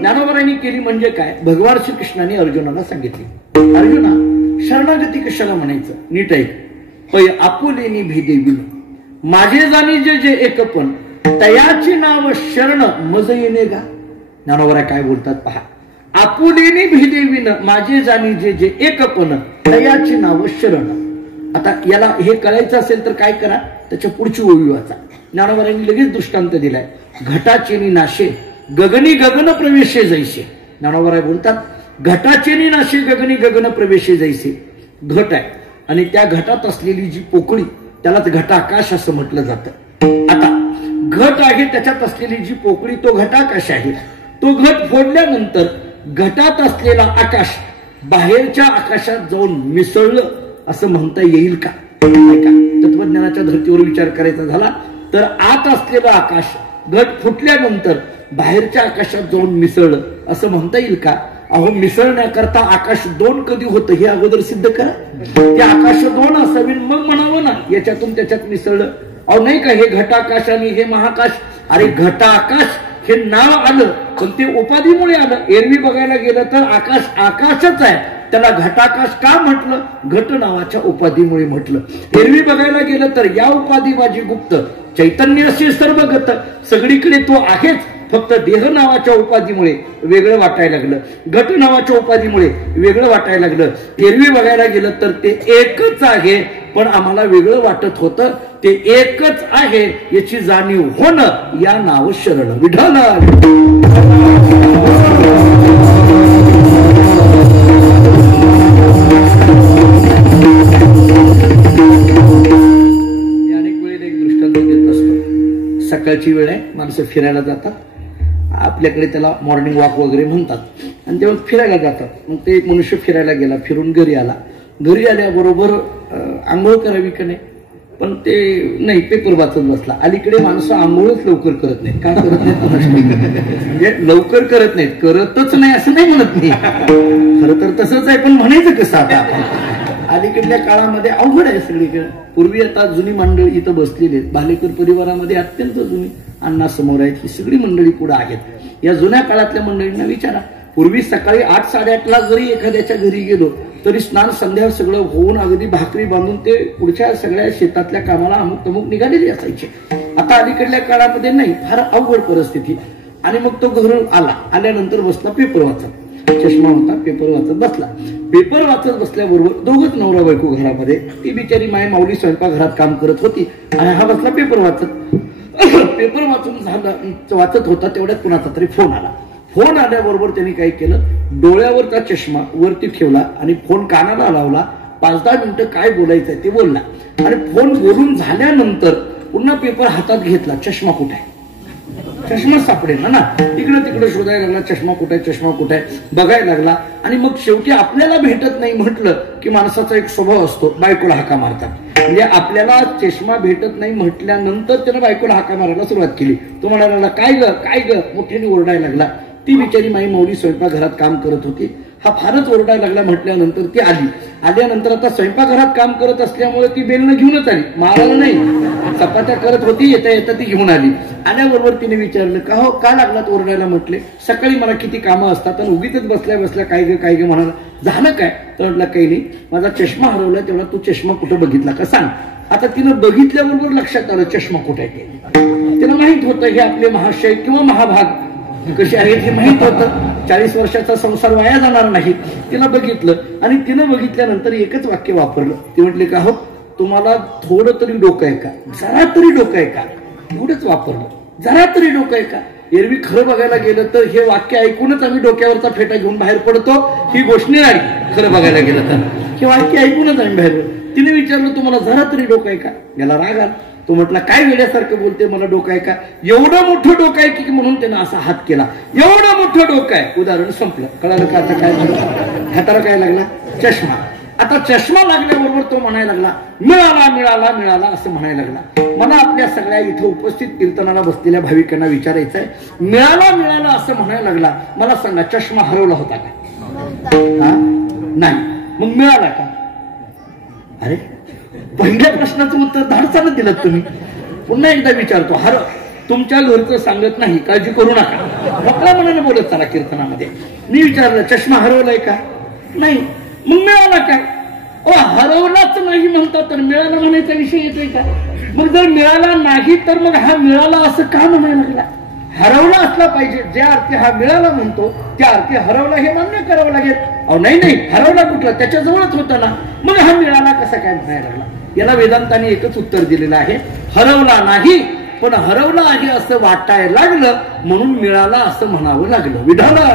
ज्ञानोबांनी केली म्हणजे काय, भगवान श्रीकृष्णाने अर्जुनाला सांगितले, अर्जुना शरणागती कशाला म्हणायचं, नीट ऐक. पै आपुलेनी भेदेविन माझे जाणी जे जे एकपण, तयाचे नाव शरण मज येणे गा. ज्ञानोबा काय बोलतात पहा. आपुलेनी भेदेविन माझे जाणी जे जे एकपण, तयाचे नाव शरण. आता याला हे कळायचं असेल तर काय करा, त्याच्या पुढची ओळी वाचा. ज्ञानोबांनी लगेच दृष्टांत दिलाय. घटाचेनी नाशे गगनी गगन प्रवेशे जैसे. ज्ञानोबा बोलतात घटाचेनी नाशे गगनी गगन प्रवेशे जैसे. घट आहे आणि त्या घटात असलेली जी पोकळी त्यालाच घटाकाश असं म्हटलं जातं. आता घट आहे, त्याच्यात असलेली जी पोकळी तो घटाकाश आहे. तो घट फोडल्यानंतर घटात असलेला आकाश बाहेरच्या आकाशात जाऊन मिसळलं असं म्हणता येईल का? ऐका, तत्वज्ञानाच्या धर्तीवर विचार करायचा झाला तर आत असलेलं आकाश घट फुटल्यानंतर बाहेरच्या आकाशात जाऊन मिसळलं असं म्हणता येईल का? अहो, मिसळण्याकरता आकाश दोन कधी होतं हे अगोदर सिद्ध करा. ते आकाश दोन असावी मग म्हणावं ना याच्यातून त्याच्यात मिसळलं. अहो नाही का, हे घटाकाश आणि हे महाकाश. अरे घटाकाश हे नाव आलं पण ते उपाधीमुळे आलं. एरवी बघायला गेलं तर आकाश आकाशच आहे, त्याला घटाकाश का म्हटलं? घट नावाच्या उपाधीमुळे म्हटलं. एरवी बघायला गेलं तर या उपाधी माझी गुप्त, चैतन्य असे सर्वगत, सगळीकडे तो आहेच, फक्त देह नावाच्या उपाधीमुळे वेगळं वाटायला लागलं, घट नावाच्या उपाधीमुळे वेगळं वाटायला लागलं. एरवी बघायला गेलं तर ते एकच आहे पण आम्हाला वेगळं वाटत होतं. ते एकच आहे याची जाणीव होणं या नाव शरण विठ्ठल. अनेक वेळेला एक दृष्टांत देत असतो. सकाळची वेळ आहे, माणसं फिरायला जातात. आपल्याकडे त्याला मॉर्निंग वॉक वगैरे म्हणतात. आणि तेव्हा फिरायला जातात. मग ते एक मनुष्य फिरायला गेला, फिरून घरी आला. घरी आल्याबरोबर आंघोळ करावी का नाही, पण ते नाही, पेपर वाचत बसला. अलीकडे माणसं आंघोळच लवकर करत नाहीत. का करत नाहीत म्हणजे लवकर करत नाहीत, करतच नाही असं नाही म्हणत मी, खरं तर तसंच आहे, पण म्हणायचं कसं आता. अलीकडल्या काळामध्ये अवघड आहे सगळीकडे. पूर्वी आता जुनी मंडळी इथं बसलेली आहेत. भालेकर परिवारामध्ये अत्यंत जुनी अण्णा समोर आहेत. ही सगळी मंडळी पुढे आहेत. या जुन्या काळातल्या मंडळींना विचारा. पूर्वी सकाळी 8-8:30 जरी एखाद्याच्या घरी गेलो तरी स्नान संध्या सगळं होऊन अगदी भाकरी बांधून ते पुढच्या सगळ्या शेतातल्या कामाला अमुक तमुक निघालेली असायचे. आता अलीकडल्या काळामध्ये नाही, फार अवघड परिस्थिती. आणि मग तो घरून आल्यानंतर बसला पेपर वाचत. चष्मा होता, पेपर वाचत बसला. पेपर वाचत बसल्याबरोबर दोघच नवरा बायको घरामध्ये. ती बिचारी माय माऊली स्वयंपाकघरात काम करत होती आणि हा बसला पेपर वाचत. पेपर वाचत होता तेवढ्यात कुणाचा तरी फोन आला. फोन आल्याबरोबर त्यांनी काय केलं, डोळ्यावरचा चष्मा वरती ठेवला आणि फोन कानाला लावला. 5-10 मिनिटं काय बोलायचंय ते बोलला. आणि फोन बोलून झाल्यानंतर पुन्हा पेपर हातात घेतला. चष्मा कुठे आहे, चष्मा सापडेल ना. तिकडे तिकडे शोधायला लागला, चष्मा कुठे आहे, चष्मा कुठे आहे बघायला लागला. आणि मग शेवटी आपल्याला भेटत नाही म्हटलं की माणसाचा एक स्वभाव असतो, बायकोला हाका मारतात. म्हणजे आपल्याला चष्मा भेटत नाही म्हटल्यानंतर त्यानं बायकोला हाका मारायला सुरुवात केली. तो म्हणायला लागला, काय ग काय ग, मोठ्याने ओरडायला लागला. ती बिचारी माई माऊली स्वयंपाकघरात काम करत होती. हा फारच ओरडायला लागला. म्हटल्यानंतर ती आल्यानंतर आता स्वयंपाकघरात काम करत असल्यामुळे ती बेलनं घेऊनच आली, मारायला नाही, चपात्या करत होती. येता येता ती घेऊन आली. आल्याबरोबर तिने विचारलं, का हो का लागलात ओरडायला? म्हटले सकाळी मला किती कामं असतात आणि उगीच बसल्या बसल्या काय ग म्हणाला. झालं काय? तर म्हटलं काही नाही, माझा चष्मा हरवला, तेवढा तू चष्मा कुठं बघितला का सांग. आता तिनं बघितल्याबरोबर लक्षात आलं चष्मा कुठे आहे. तिला माहित होतं हे आपले महाशय किंवा महाभाग कसे आहेत हे माहित होतं. 40 वर्षाचा संसार वाया जाणार नाही. तिला बघितलं आणि तिनं बघितल्यानंतर एकच वाक्य वापरलं. ती म्हटली, का हो तुम्हाला थोडं तरी डोकं आहे का? जरा तरी डोकं आहे का? एवढंच वापरलं, जरा तरी डोकं आहे का? एरवी खरं बघायला गेलं तर हे वाक्य ऐकूनच आम्ही डोक्यावरचा फेटा घेऊन बाहेर पडतो. ही गोष्ट नाही. खरं बघायला गेलं तर हे वाक्य ऐकूनच आम्ही बाहेर. तिने विचारलं, तुम्हाला जरा तरी डोकं आहे का? याला राग आला. तो म्हटला, काय वेड्यासारखं बोलते, मला डोकं आहे का? एवढं मोठं डोकं आहे की म्हणून त्यानं असा हात केला. एवढं मोठं डोकं आहे. उदाहरण संपलं. कळालं का आता काय झालं? हाताला काय लागला? चष्मा. आता चष्मा लागल्याबरोबर तो म्हणायला लागला, मिळाला मिळाला मिळाला असं म्हणायला लागला. मला आपल्या सगळ्या इथं उपस्थित कीर्तनाला बसलेल्या भाविकांना विचारायचं आहे, मिळाला मिळाला असं म्हणायला लागला. मला सांगा, चष्मा हरवला होता का? नाही. मग मिळाला का? अरे पहिल्या प्रश्नाचं उत्तर धाडसानं दिलं तुम्ही. पुन्हा एकदा विचारतो, तुमच्या घरचं सांगत नाही, काळजी करू नका, मोकळ्या मनाने बोलत चला कीर्तनामध्ये. मी विचारलं, चष्मा हरवलाय का? नाही. मग मिळाला काय? हरवलाच नाही म्हणता तर मिळाला म्हणायचा विषय येतोय का? मग जर मिळाला नाही तर मग हा मिळाला असं का म्हणायला लागला? हरवला असला पाहिजे. ज्या अर्थी हा मिळाला म्हणतो त्या अर्थी हरवला हे मान्य करावं लागेल. नाही हरवला कुठला? त्याच्या जवळच होता ना. मग हा मिळाला कसा काय म्हणायला लागला? याला वेदांताने एकच उत्तर दिलेलं आहे, हरवला नाही पण हरवला आहे असं वाटायला लागलं म्हणून मिळाला असं म्हणावं लागलं. विधाला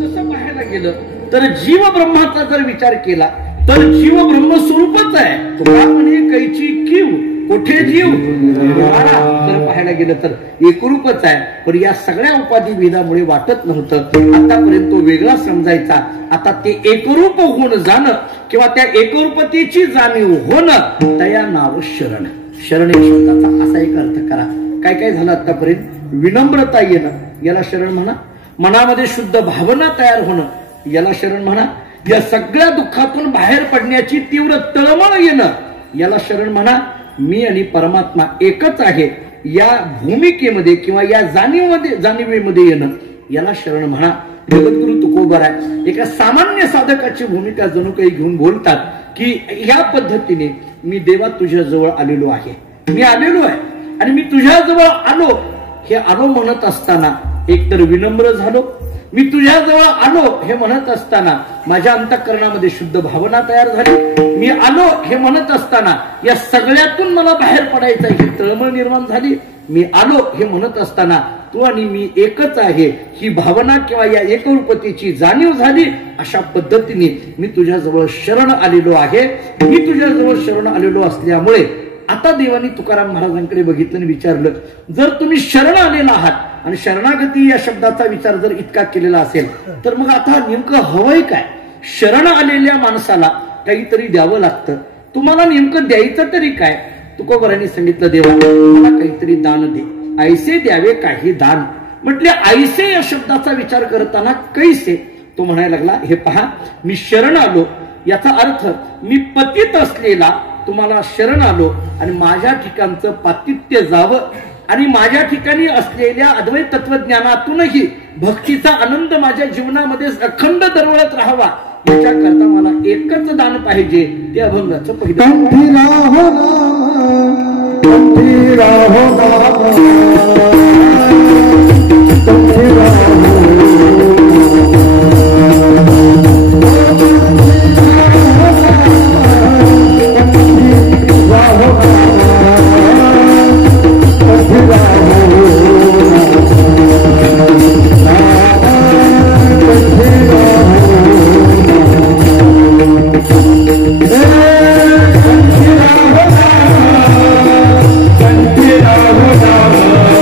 तसं पाहायला गेलं तर जीव ब्रह्माचा जर विचार केला तर जीव ब्रह्म स्वरूपच आहे. तुला म्हणे कैची कीव कुठे जीव जर पाहायला गेलं तर एकरूपच आहे. पण या सगळ्या उपाधी भेदामुळे वाटत नव्हतं. आतापर्यंत तो वेगळा समजायचा. आता ते एकरूप होऊन जाणं किंवा त्या एकरूपतेची जाणीव होणं त्या नाव शरण. शरण या शब्दाचा असा एक अर्थ करा. काय काय झालं आतापर्यंत? विनम्रता येणं याला शरण म्हणा. मनामध्ये शुद्ध भावना तयार होणं याला शरण म्हणा. या सगळ्या दुःखातून बाहेर पडण्याची तीव्र तळमळ येणं याला शरण म्हणा. मी आणि परमात्मा एकच आहे या भूमिकेमध्ये किंवा या जाणीवेमध्ये येणं याला शरण म्हणा. जगद्गुरु तुकोबराय एका सामान्य साधकाची भूमिका जणू काही घेऊन बोलतात की या पद्धतीने मी देवा तुझ्या जवळ आलेलो आहे. मी आलेलो आहे आणि मी तुझ्या जवळ आलो. हे आलो म्हणत असताना एकतर विनम्र झालो. मी तुझ्या जवळ आलो हे म्हणत असताना माझ्या अंतःकरणामध्ये शुद्ध भावना तयार झाली. मी आलो हे म्हणत असताना या सगळ्यातून मला बाहेर पडायचं ही तळमळ निर्माण झाली. मी आलो हे म्हणत असताना तू आणि मी एकच आहे ही भावना किंवा या एकरूपतेची जाणीव झाली. अशा पद्धतीने मी तुझ्या जवळ शरण आलेलो आहे. मी तुझ्या जवळ शरण आलेलो असल्यामुळे आता देवानी तुकाराम महाराजांकडे बघितलं आणि विचारलं, जर तुम्ही शरण आलेला आहात आणि शरणागती या शब्दाचा विचार जर इतका केलेला असेल तर मग आता नेमकं हवंय काय? शरण आलेल्या माणसाला काहीतरी द्यावं लागतं. तुम्हाला नेमकं द्यायचं तरी काय? तुकोबरांनी सांगितलं, देवा मला काहीतरी दान दे. ऐसे द्यावे काही दान. म्हटले ऐसे या शब्दाचा विचार करताना कैसे? तो म्हणायला लागला, हे पहा मी शरण आलो याचा अर्थ मी पतित असलेला तुम्हाला शरण आलो आणि माझ्या ठिकाणचं पातित्य जावं आणि माझ्या ठिकाणी असलेल्या अद्वैत तत्वज्ञानातूनही भक्तीचा आनंद माझ्या जीवनामध्ये अखंड दरवळत राहावा याच्याकरता मला एकच दान पाहिजे. ते अभंगाचं पहिलं. Thank you.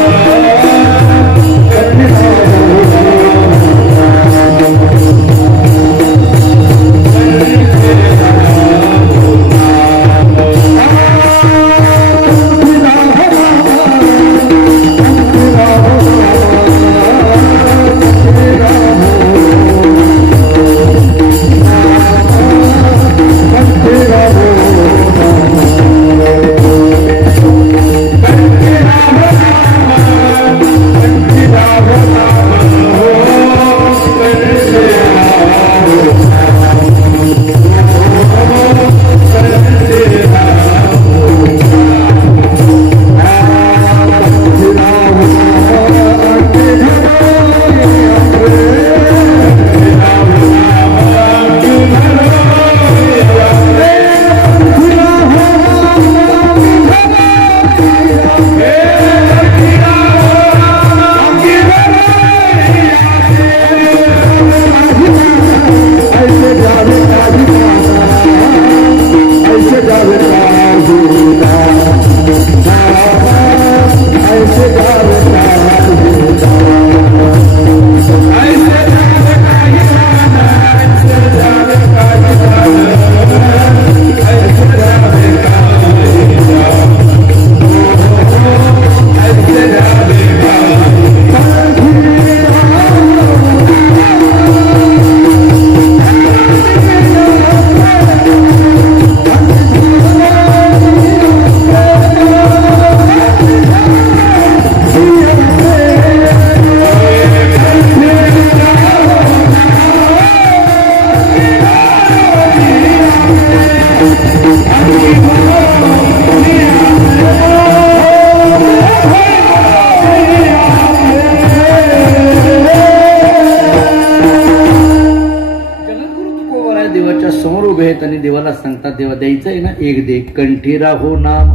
आणि देवाला सांगतात, देवा द्यायचं आहे ना, एक दे. कंठी राहो नाम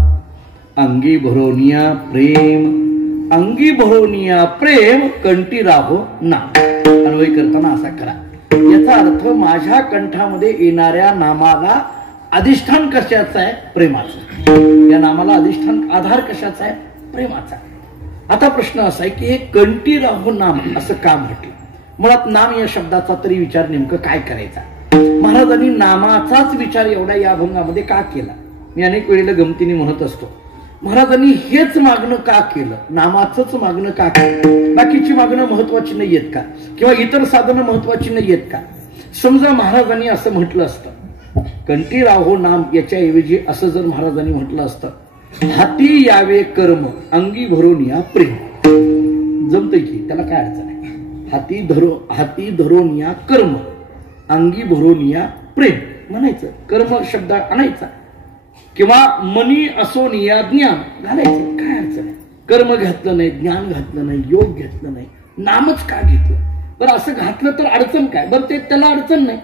अंगी भरोनिया प्रेम, अंगी भरोनिया प्रेम, कंठी राहो नाम. अन्वय करताना असा करा. याचा अर्थ माझ्या कंठामध्ये येणाऱ्या नामाला अधिष्ठान कशाचं आहे? प्रेमाचं. या नामाला अधिष्ठान आधार कशाचा आहे? प्रेमाचा. आता प्रश्न असा आहे की हे कंठी राहो नाम असं का म्हटलं? मुळात नाम या शब्दाचा तरी विचार नेमकं काय करायचा? महाराजांनी नामाचाच विचार एवढा या अभंगामध्ये का केला? मी अनेक वेळेला गमतीने म्हणत असतो, महाराजांनी हेच मागणं का केलं? नामाचंच मागणं का केलं? बाकीची मागणं महत्वाची नाहीयेत का? किंवा इतर साधनं महत्वाची नाहीयेत का? समजा महाराजांनी असं म्हटलं असतं, कंठी राहो नाम, याच्याऐवजी असं जर महाराजांनी म्हटलं असतं, हाती यावे कर्म अंगी भरून या प्रेम, जमतंय की? त्याला काय अडचण आहे? हाती धरून या कर्म अंगी भरून या प्रेम म्हणायचं, कर्म शब्द आणायचा, किंवा मनी असो निया ज्ञान घालायचं. काय अडचण आहे? कर्म घातलं नाही, ज्ञान घातलं नाही, योग घेतलं नाही, नामच का घेतलं? बरं असं घातलं तर अडचण काय? बरं ते त्याला अडचण नाही.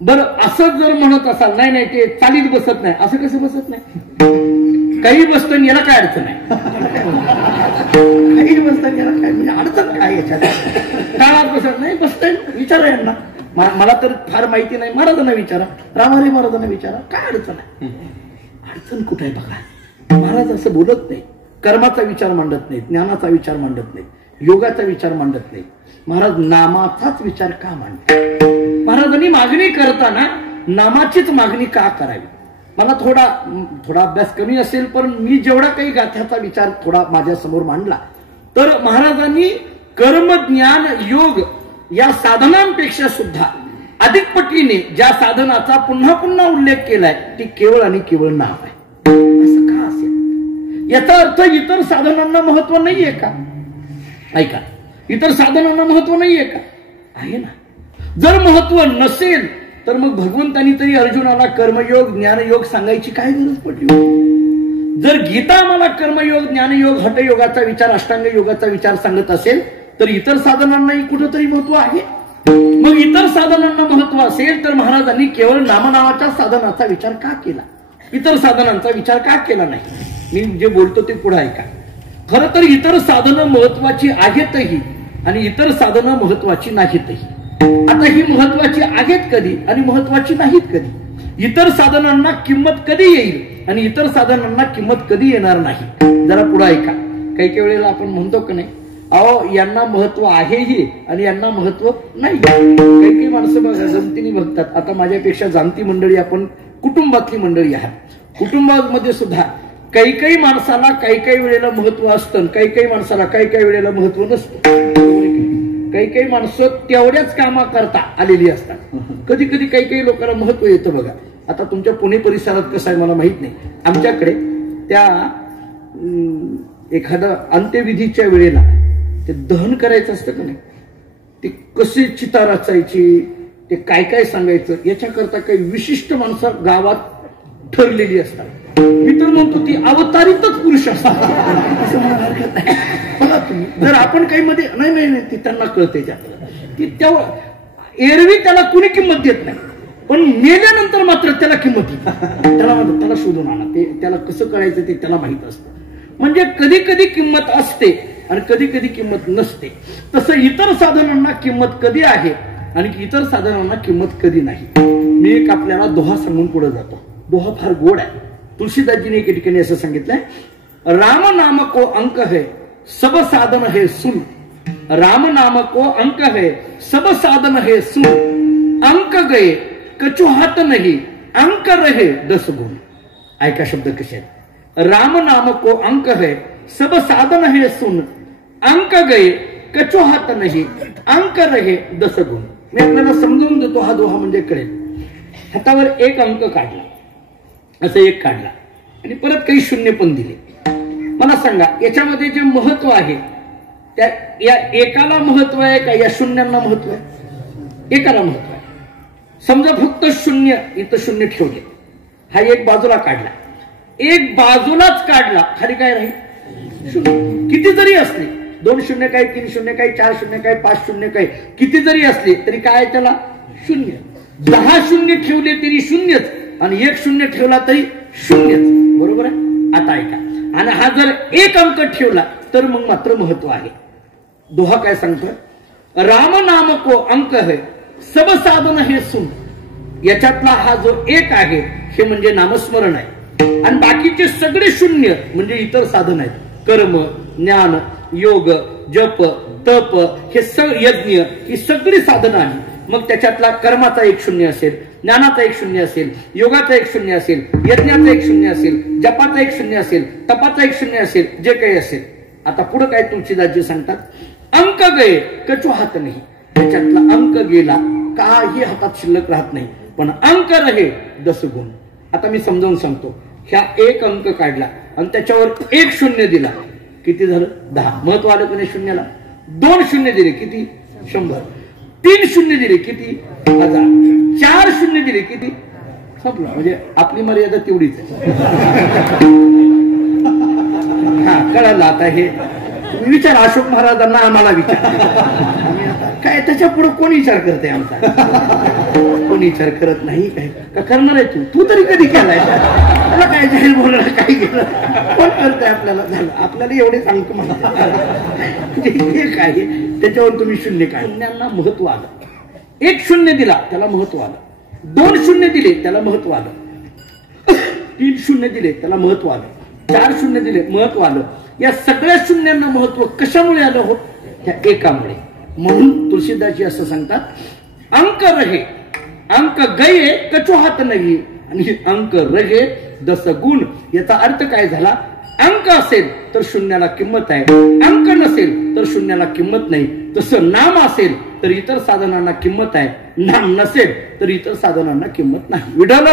बरं असं जर म्हणत असाल, नाही नाही ते चालीत बसत नाही, असं कसं बसत नाही? काही बसतं याला काय अडचण आहे? काही बसतं याला काय म्हणजे अडचण काय? याच्यात काळात बसत नाही, बसतंय. विचारा यांना, मला तर फार माहिती नाही, महाराजांना विचारा, रामहरी महाराजांना विचारा, काय अडचण आहे? अडचण कुठे आहे बघा. महाराज असं बोलत नाही, कर्माचा विचार मांडत नाही, ज्ञानाचा विचार मांडत नाही, योगाचा विचार मांडत नाही. महाराज नामाचाच विचार का मांडतात? महाराजांनी मागणी करताना नामाचीच मागणी का करावी? मला थोडा अभ्यास कमी असेल, पण मी जेवढा काही गाथ्याचा विचार थोडा माझ्या समोर मांडला, तर महाराजांनी कर्म ज्ञान योग या साधनांपेक्षा सुद्धा अधिक पटीने ज्या साधनाचा पुन्हा पुन्हा उल्लेख केलाय ती केवळ आणि केवळ नाम आहे. असं का असेल? याचा अर्थ इतर साधनांना महत्व नाहीये का? ऐका, इतर साधनांना महत्व नाहीये का? आहे ना. जर महत्व नसेल तर मग भगवंतांनी तरी अर्जुनाला कर्मयोग ज्ञानयोग सांगायची काय गरज पडली? जर गीता मला कर्मयोग ज्ञानयोग हठयोगाचा विचार अष्टांग योगाचा विचार सांगत असेल तर इतर साधनांनाही कुठंतरी महत्व आहे. मग इतर साधनांना महत्व असेल तर महाराजांनी केवळ नामनावाच्या साधनाचा विचार का केला? इतर साधनांचा विचार का केला नाही? मी जे बोलतो ते पुढे ऐका. खरं तर इतर साधनं महत्वाची आहेतही आणि इतर साधनं महत्वाची नाहीतही. आता ही महत्वाची आहेत कधी आणि महत्वाची नाहीत कधी? इतर साधनांना किंमत कधी येईल आणि इतर साधनांना किंमत कधी येणार नाही? जरा पुढे ऐका. काही वेळेला आपण म्हणतो का नाही, अहो यांना महत्व आहेही आणि यांना महत्व नाही. काही माणसं गमतीने बघतात. आता माझ्यापेक्षा जाणती मंडळी, आपण कुटुंबातली मंडळी आहात. कुटुंबामध्ये सुद्धा काही माणसाला काही वेळेला महत्व असतं, काही माणसाला काही वेळेला महत्व नसतं. काही माणसं तेवढ्याच कामा करता आलेली असतात. कधी काही लोकांना महत्व येतं बघा. आता तुमच्या पुणे परिसरात कसं आहे मला माहित नाही. आमच्याकडे त्या एखादा अंत्यविधीच्या वेळेला ते दहन करायचं असतं का नाही, ते कसे चिता रचायची, ते काय सांगायचं, याच्याकरता काही विशिष्ट माणसं गावात ठरलेली असतात. मी तर म्हणतो ती अवतारितच पुरुष असतात असं मला हरकत नाही. बघा तुम्ही, जर आपण काही मध्ये नाही ती त्यांना कळते की एरवी त्याला कुणी किंमत देत नाही, पण मेल्यानंतर मात्र त्याला किंमत येते. त्याला शोधून आणा, ते त्याला कसं करायचं ते त्याला माहित असतं. म्हणजे कधी किंमत असते आणि कधी किंमत नसते. तसं इतर साधनांना किंमत कधी आहे आणि इतर साधनांना किंमत कधी नाही. मी एक आपल्याला दोहा सांगून पुढे जातो. दोहा फार गोड आहे. तुलसीदास जी ने एक ठिकाणी असं सांगितलंय, राम नाम को अंक है सब साधन है सुन, राम नाम को अंक है सब साधन है सुन, अंक गए कछु हात नहीं अंक रहे 10 गुण. ऐका शब्द कसे आहेत, राम नाम को अंक है सब साधन है सुन, अंक गए कछु हात नाही अंक रहे 10 गुण. मी आपल्याला समजावून देतो, हा दोहा म्हणजे कळेल. हातावर एक अंक काढला, असं एक काढला आणि परत काही शून्य पण दिले. मला सांगा याच्यामध्ये जे महत्व आहे त्या या एकाला महत्व आहे का या शून्यांना महत्व आहे? एकाला महत्व आहे. समजा फक्त शून्य, इथं शून्य ठेवले, हा एक बाजूला काढला, एक बाजूलाच काढला, खाली काय राहील? शून्य. किती जरी असले, 2 शून्य काय, 3 शून्य काय, 4 शून्य काय, 5 शून्य काय, किती जरी असले तरी काय त्याला शून्य. 10 शून्य ठेवले तरी शून्यच आणि 1 शून्य ठेवला तरी शून्यच. बरोबर आहे? आता ऐका, आणि हा जर एक अंक ठेवला तर मग मात्र महत्व आहे. दोहा काय सांगतोय, राम नाम को अंक है सब साधन है सुन. याच्यातला हा जो एक आहे हे म्हणजे नामस्मरण आहे आणि बाकीचे सगळे शून्य म्हणजे इतर साधन आहेत. कर्म, ज्ञान, योग, जप, तप, हे यज्ञ, ही सगळी साधनं आहे. मग त्याच्यातला कर्माचा एक शून्य असेल, ज्ञानाचा एक शून्य असेल, योगाचा एक शून्य असेल, यज्ञाचा एक शून्य असेल, जपाचा एक शून्य असेल, तपाचा एक शून्य असेल, जे काही असेल. आता पुढे काय तुलसीदासजी सांगतात, अंक गए कछु हात नाही. त्याच्यातला अंक गेला, काही हातात शिल्लक राहत नाही, पण अंक रहे 10 गुण. आता मी समजावून सांगतो. ह्या एक अंक काढला आणि त्याच्यावर एक शून्य दिला, किती झालं? 10. महत्व आलं की नाही शून्याला? 2 शून्य दिले, किती? 100. 3 शून्य दिले, किती? 1000. 4 शून्य दिले, किती? संपलं. म्हणजे आपली मर्यादा तेवढीच आहे. हा, कळालं. आता हे विचार अशोक महाराजांना, आम्हाला विचार. काय त्याच्या पुढे कोण विचार करते आमचा? कोण विचार करत नाही. काय का करणार आहे तू? तू तरी कधी केलाय? त्याला काय जाहीर बोलणार, काय केलं? कोण करताय आपल्याला? झालं, आपल्याला एवढे सांगतो मला. हे काय त्याच्यावर तुम्ही शून्य काय? शून्यांना महत्व आलं. 1 शून्य दिला त्याला महत्व आलं, 2 शून्य दिले त्याला महत्व आलं, 3 शून्य दिले त्याला महत्व आलं, 4 शून्य दिले महत्व आलं. या सगळ्या शून्यांना महत्व कशामुळे आलं हो? त्या एकामुळे. म्हणून तुलसीदासजी असं सांगतात, अंक रहे अंक गये कछु हात नाही आणि अंक रहे 10 गुण. याचा अर्थ काय झाला? अंक असेल तर शून्याला किंमत आहे, अंक नसेल तर शून्याला किंमत नाही. तसं नाम असेल तर इतर साधनांना किंमत आहे, नाम नसेल तर इतर साधनांना किंमत नाही. विठ्ठल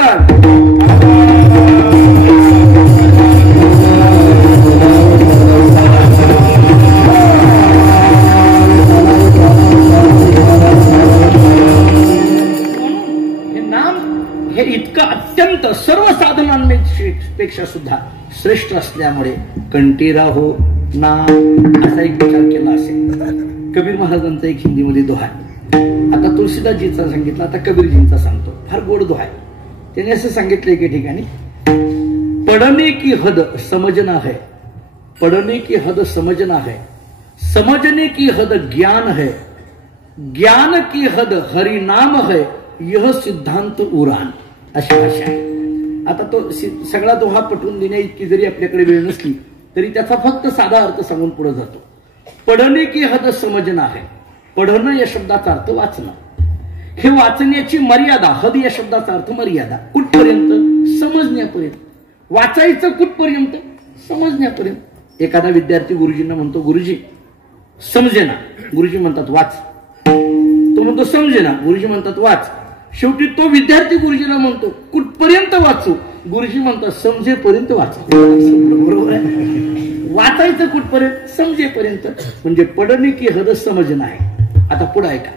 हे इतकं अत्यंत सर्व साधनांपेक्षा सुद्धा श्रेष्ठ असल्यामुळे कंटीरा हो नाम असा एक विचार केला असेल. कबीर महाराजांचा एक हिंदीमध्ये दोहा आहे. आता तुलसीदासजीचा सांगितला, आता कबीरजींचा सांगतो. फार गोड दोहा आहे. त्याने असं सांगितलंय की ठिकाणी, पढ़ने की हद समझना है, पढ़ने की हद समझना है, समझने की हद ज्ञान है, ज्ञान की हद हरि नाम है, यह सिद्धांत उरान. अशी भाषा आहे. आता तो सगळा दोहा पटवून देण्या इतकी जरी आपल्याकडे वेळ नसली तरी त्याचा फक्त साधा अर्थ सांगून पुढे जातो. पढ़ने की हद समजना है. पढ़णं या शब्दाचा अर्थ वाचणं. हे वाचण्याची मर्यादा, हद या शब्दाचा अर्थ मर्यादा. कुठपर्यंत? समजण्यापर्यंत. वाचायचं कुठपर्यंत? समजण्यापर्यंत. एखादा विद्यार्थी गुरुजींना म्हणतो, गुरुजी समजेना. गुरुजी म्हणतात वाच. तो म्हणतो समजेना. गुरुजी म्हणतात वाच. शेवटी तो विद्यार्थी गुरुजीला म्हणतो कुठपर्यंत वाचू? गुरुजी म्हणतात समजेपर्यंत वाच. बरोबर आहे? वाचायचं कुठपर्यंत? समजेपर्यंत. म्हणजे पढ़ने की हद समजना है. आता पुढे ऐका,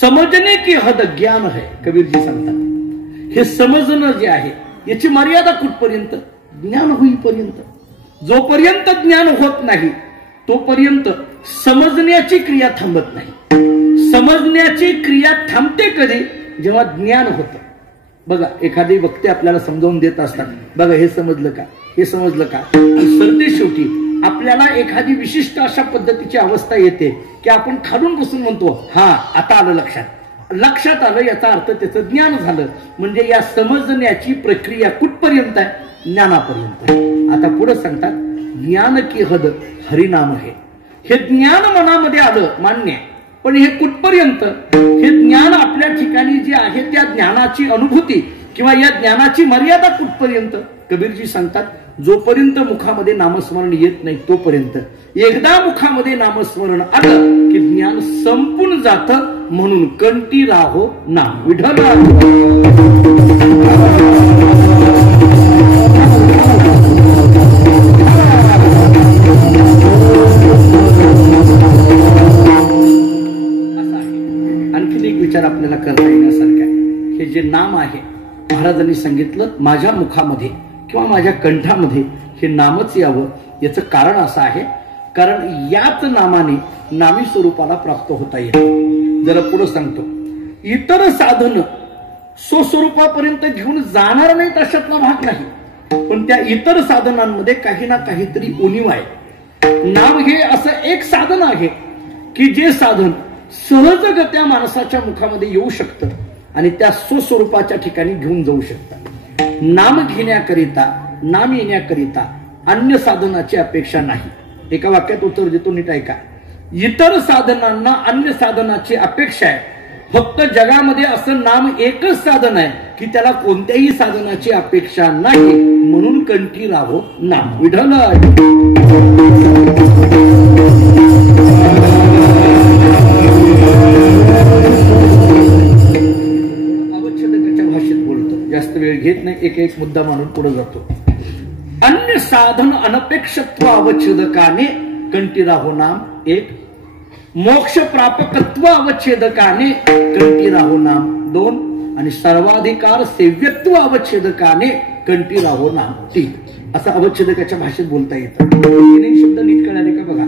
समझने की हद ज्ञान है. कबीरजी सांगतात हे समजणं जे आहे याची मर्यादा कुठपर्यंत? ज्ञान होईपर्यंत. जोपर्यंत ज्ञान होत नाही तोपर्यंत समजण्याची क्रिया थांबत नाही. समजण्याची क्रिया थांबते कधी? जेव्हा ज्ञान होतं. बघा, एखादी वक्ते आपल्याला समजावून देत असतात, बघा हे समजलं का, हे समजलं का. सरते शेवटी आपल्याला एखादी विशिष्ट अशा पद्धतीची अवस्था येते की आपण खालून बसून म्हणतो, हा आता आलं लक्षात, लक्षात आलं, याचा अर्थ त्याचं ज्ञान झालं. म्हणजे या समजण्याची प्रक्रिया कुठपर्यंत आहे? ज्ञानापर्यंत. आता पुढे सांगतात ज्ञान की हद हरिनाम आहे. हे ज्ञान मनामध्ये आलं मान्य आहे, पण हे कुठपर्यंत? हे ज्ञान आपल्या ठिकाणी जे आहे त्या ज्ञानाची अनुभूती किंवा या ज्ञानाची मर्यादा कुठपर्यंत? कबीरजी सांगतात जोपर्यंत मुखामध्ये नामस्मरण येत नाही तोपर्यंत. एकदा मुखामध्ये नामस्मरण आलं की ज्ञान संपून जातं, म्हणून कंठी राहो नाम. विठ्ठल आणखीन एक विचार आपल्याला करता येण्यासारखा आहे. हे जे नाम आहे महाराजांनी सांगितलं माझ्या मुखामध्ये किंवा माझ्या कंठामध्ये हे नामच यावं. याचं कारण असं आहे, कारण याच नामाने नामी स्वरूपाला प्राप्त होता येतं. जरा पुढे सांगतो इतर साधन स्वस्वरूपापर्यंत घेऊन जाणार नाहीत अशातला भाग नाही, पण त्या इतर साधनांमध्ये काही ना काहीतरी उणीव आहे. नाम हे असं एक साधन आहे की जे साधन सहजगत्या माणसाच्या मुखामध्ये येऊ शकतं आणि त्या स्वस्वरूपाच्या ठिकाणी घेऊन जाऊ शकतात. नाम घेण्याकरिता नाम येण्याकरिता अन्य साधनाची अपेक्षा नाही. एका वाक्यात उत्तर देतो, नीट ऐका. इतर साधनांना अन्य साधनाची अपेक्षा आहे. फक्त जगामध्ये असं नाम एकच साधन आहे की त्याला कोणत्याही साधनाची अपेक्षा नाही, म्हणून कंठी राहो नाम. विठ्ठल अवच्छेदकाच्या भाषेत बोलतो, जास्त वेळ घेत नाही, एक एक मुद्दा मानून पुढे जातो. अन्य साधन अनपेक्षत्व अवच्छेदकाने कंठी राहो नाम एक. मोक्ष प्रापकत्व अवच्छेदकाने कंठी राहो नाम दोन. आणि सर्वाधिकार सेव्यत्व अवच्छेदकाने कंठी राहो नाम तीन. असं अवच्छेदकाच्या भाषेत बोलता येतं. तीनही शब्द नीट कळाले का बघा.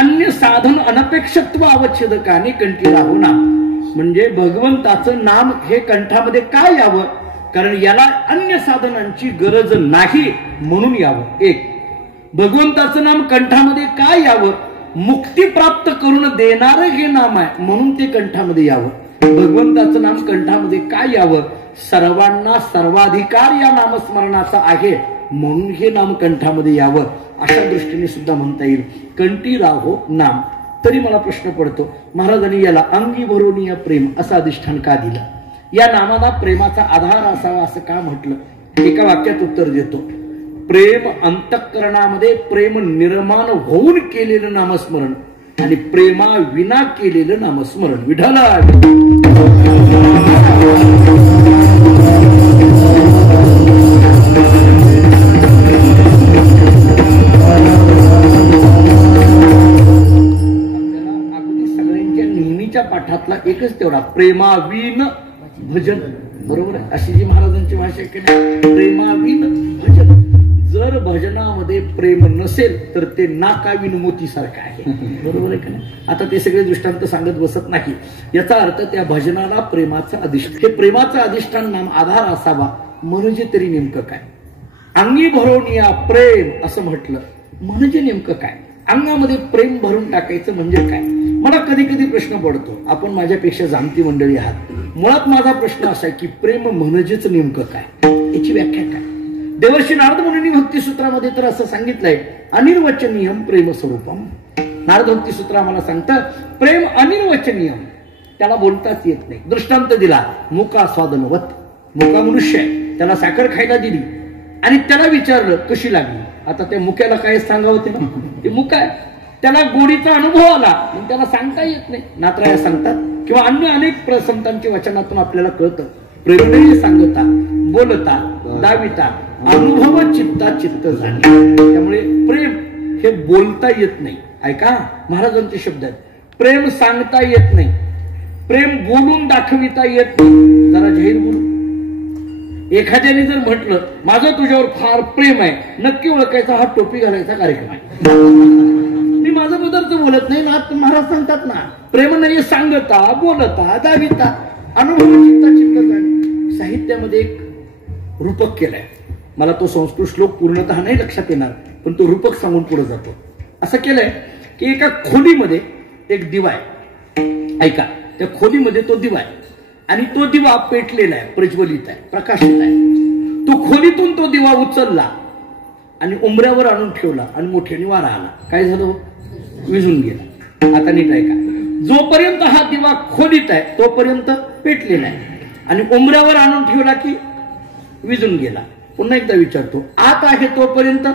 अन्य साधन अनपेक्षत्व अवच्छेदकाने कंठी राहो नाम म्हणजे भगवंताचं नाम हे कंठामध्ये काय यावं, कारण याला अन्य साधनांची गरज नाही म्हणून यावं एक. भगवंताचं नाम कंठामध्ये काय यावं, मुक्ती प्राप्त करून देणारं हे नाम आहे म्हणून ते कंठामध्ये यावं. भगवंताचं नाम कंठामध्ये काय यावं, सर्वांना सर्वाधिकार या नामस्मरणाचा आहे म्हणून हे नाम कंठामध्ये यावं. अशा दृष्टीने सुद्धा म्हणता येईल कंठी राहो नाम. तरी मला प्रश्न पडतो, महाराजांनी याला अंगी भरोनिय प्रेम असं अधिष्ठान का दिलं? या नामाला प्रेमाचा आधार असावा असं का म्हटलं? एका वाक्यात उत्तर देतो. प्रेम अंतःकरणामध्ये प्रेम निर्माण होऊन केलेलं नामस्मरण आणि प्रेमा विना केलेलं नामस्मरण. विठ्ठल अगदी सगळ्यांच्या नेहमीच्या पाठातला एकच तेवढा प्रेमाविन भजन. बरोबर आहे, अशी जी महाराजांची भाषा आहे प्रेमाविन भजन. जर भजनामध्ये प्रेम नसेल तर ते नाकाविन मोती सारखं आहे. बरोबर आहे का नाही? आता ते सगळे दृष्टांत सांगत बसत नाही. याचा अर्थ त्या भजनाला प्रेमाचं अधिष्ठान, हे प्रेमाचं अधिष्ठान नाम आधार असावा म्हणजे तरी नेमकं काय? अंगी भरोनिया प्रेम असं म्हटलं म्हणजे नेमकं काय? अंगामध्ये प्रेम भरून टाकायचं म्हणजे काय? मला कधी कधी प्रश्न पडतो, आपण माझ्यापेक्षा जाणती मंडळी आहात. मुळात माझा प्रश्न असा आहे की प्रेम म्हणजेच नेमकं काय, याची व्याख्या काय? देवर्षी नारद मुनींनी भक्तिसूत्रामध्ये तर असं सांगितलंय अनिर्वचनीयम प्रेम स्वरूपम. नारद भक्तिसूत्र आम्हाला सांगतात प्रेम अनिर्वचनीयम, त्याला बोलताच येत नाही. दृष्टांत दिला मुकास्वादनवत. मुका मनुष्य आहे, त्याला साखर खायला दिली आणि त्याला विचारलं कशी लागली. आता त्या मुक्याला काय सांगावं ते ना, ते मुका आहे, त्याला गोडीचा अनुभव आला मग त्याला सांगता येत नाही. नात्राया सांगतात किंवा अन्य अनेक संतांच्या वचनातून आपल्याला कळतं प्रेमही सांगता बोलता दाविता अनुभव चित्ता चित्त झाले. त्यामुळे प्रेम हे बोलता येत नाही. ऐका महाराजांचे शब्द आहेत, प्रेम सांगता येत नाही, प्रेम बोलून दाखविता येत नाही. जरा जाहीर बोलू. एखाद्याने जर म्हटलं माझं तुझ्यावर फार प्रेम आहे, नक्की ओळखायचा हा टोपी घालायचा कार्यक्रम आहे. मी माझं पदार्थ बोलत नाही ना, महाराज सांगतात ना प्रेम नाही सांगता बोलता दाविता अनुभव चित्ता चित्त झाले. साहित्यामध्ये एक रूपक केलाय. मला तो संस्कृत श्लोक पूर्णतः नाही लक्षात येणार, पण तो रूपक सांगून पुढे जातो. असं केलंय की एका खोलीमध्ये एक दिवा आहे. ऐका, त्या खोलीमध्ये तो दिवा आहे आणि तो दिवा पेटलेला आहे, प्रज्वलित आहे, प्रकाशित आहे. तो खोलीतून तो दिवा उचलला आणि उंबऱ्यावर आणून ठेवला आणि मोठ्याने वारा आला. काय झालं? विझून गेला. आता नीट ऐका, जोपर्यंत हा दिवा खोलीत आहे तोपर्यंत पेटलेला आहे आणि उंबऱ्यावर आणून ठेवला की विझून गेला. पुन्हा एकदा विचारतो, आत आहे तोपर्यंत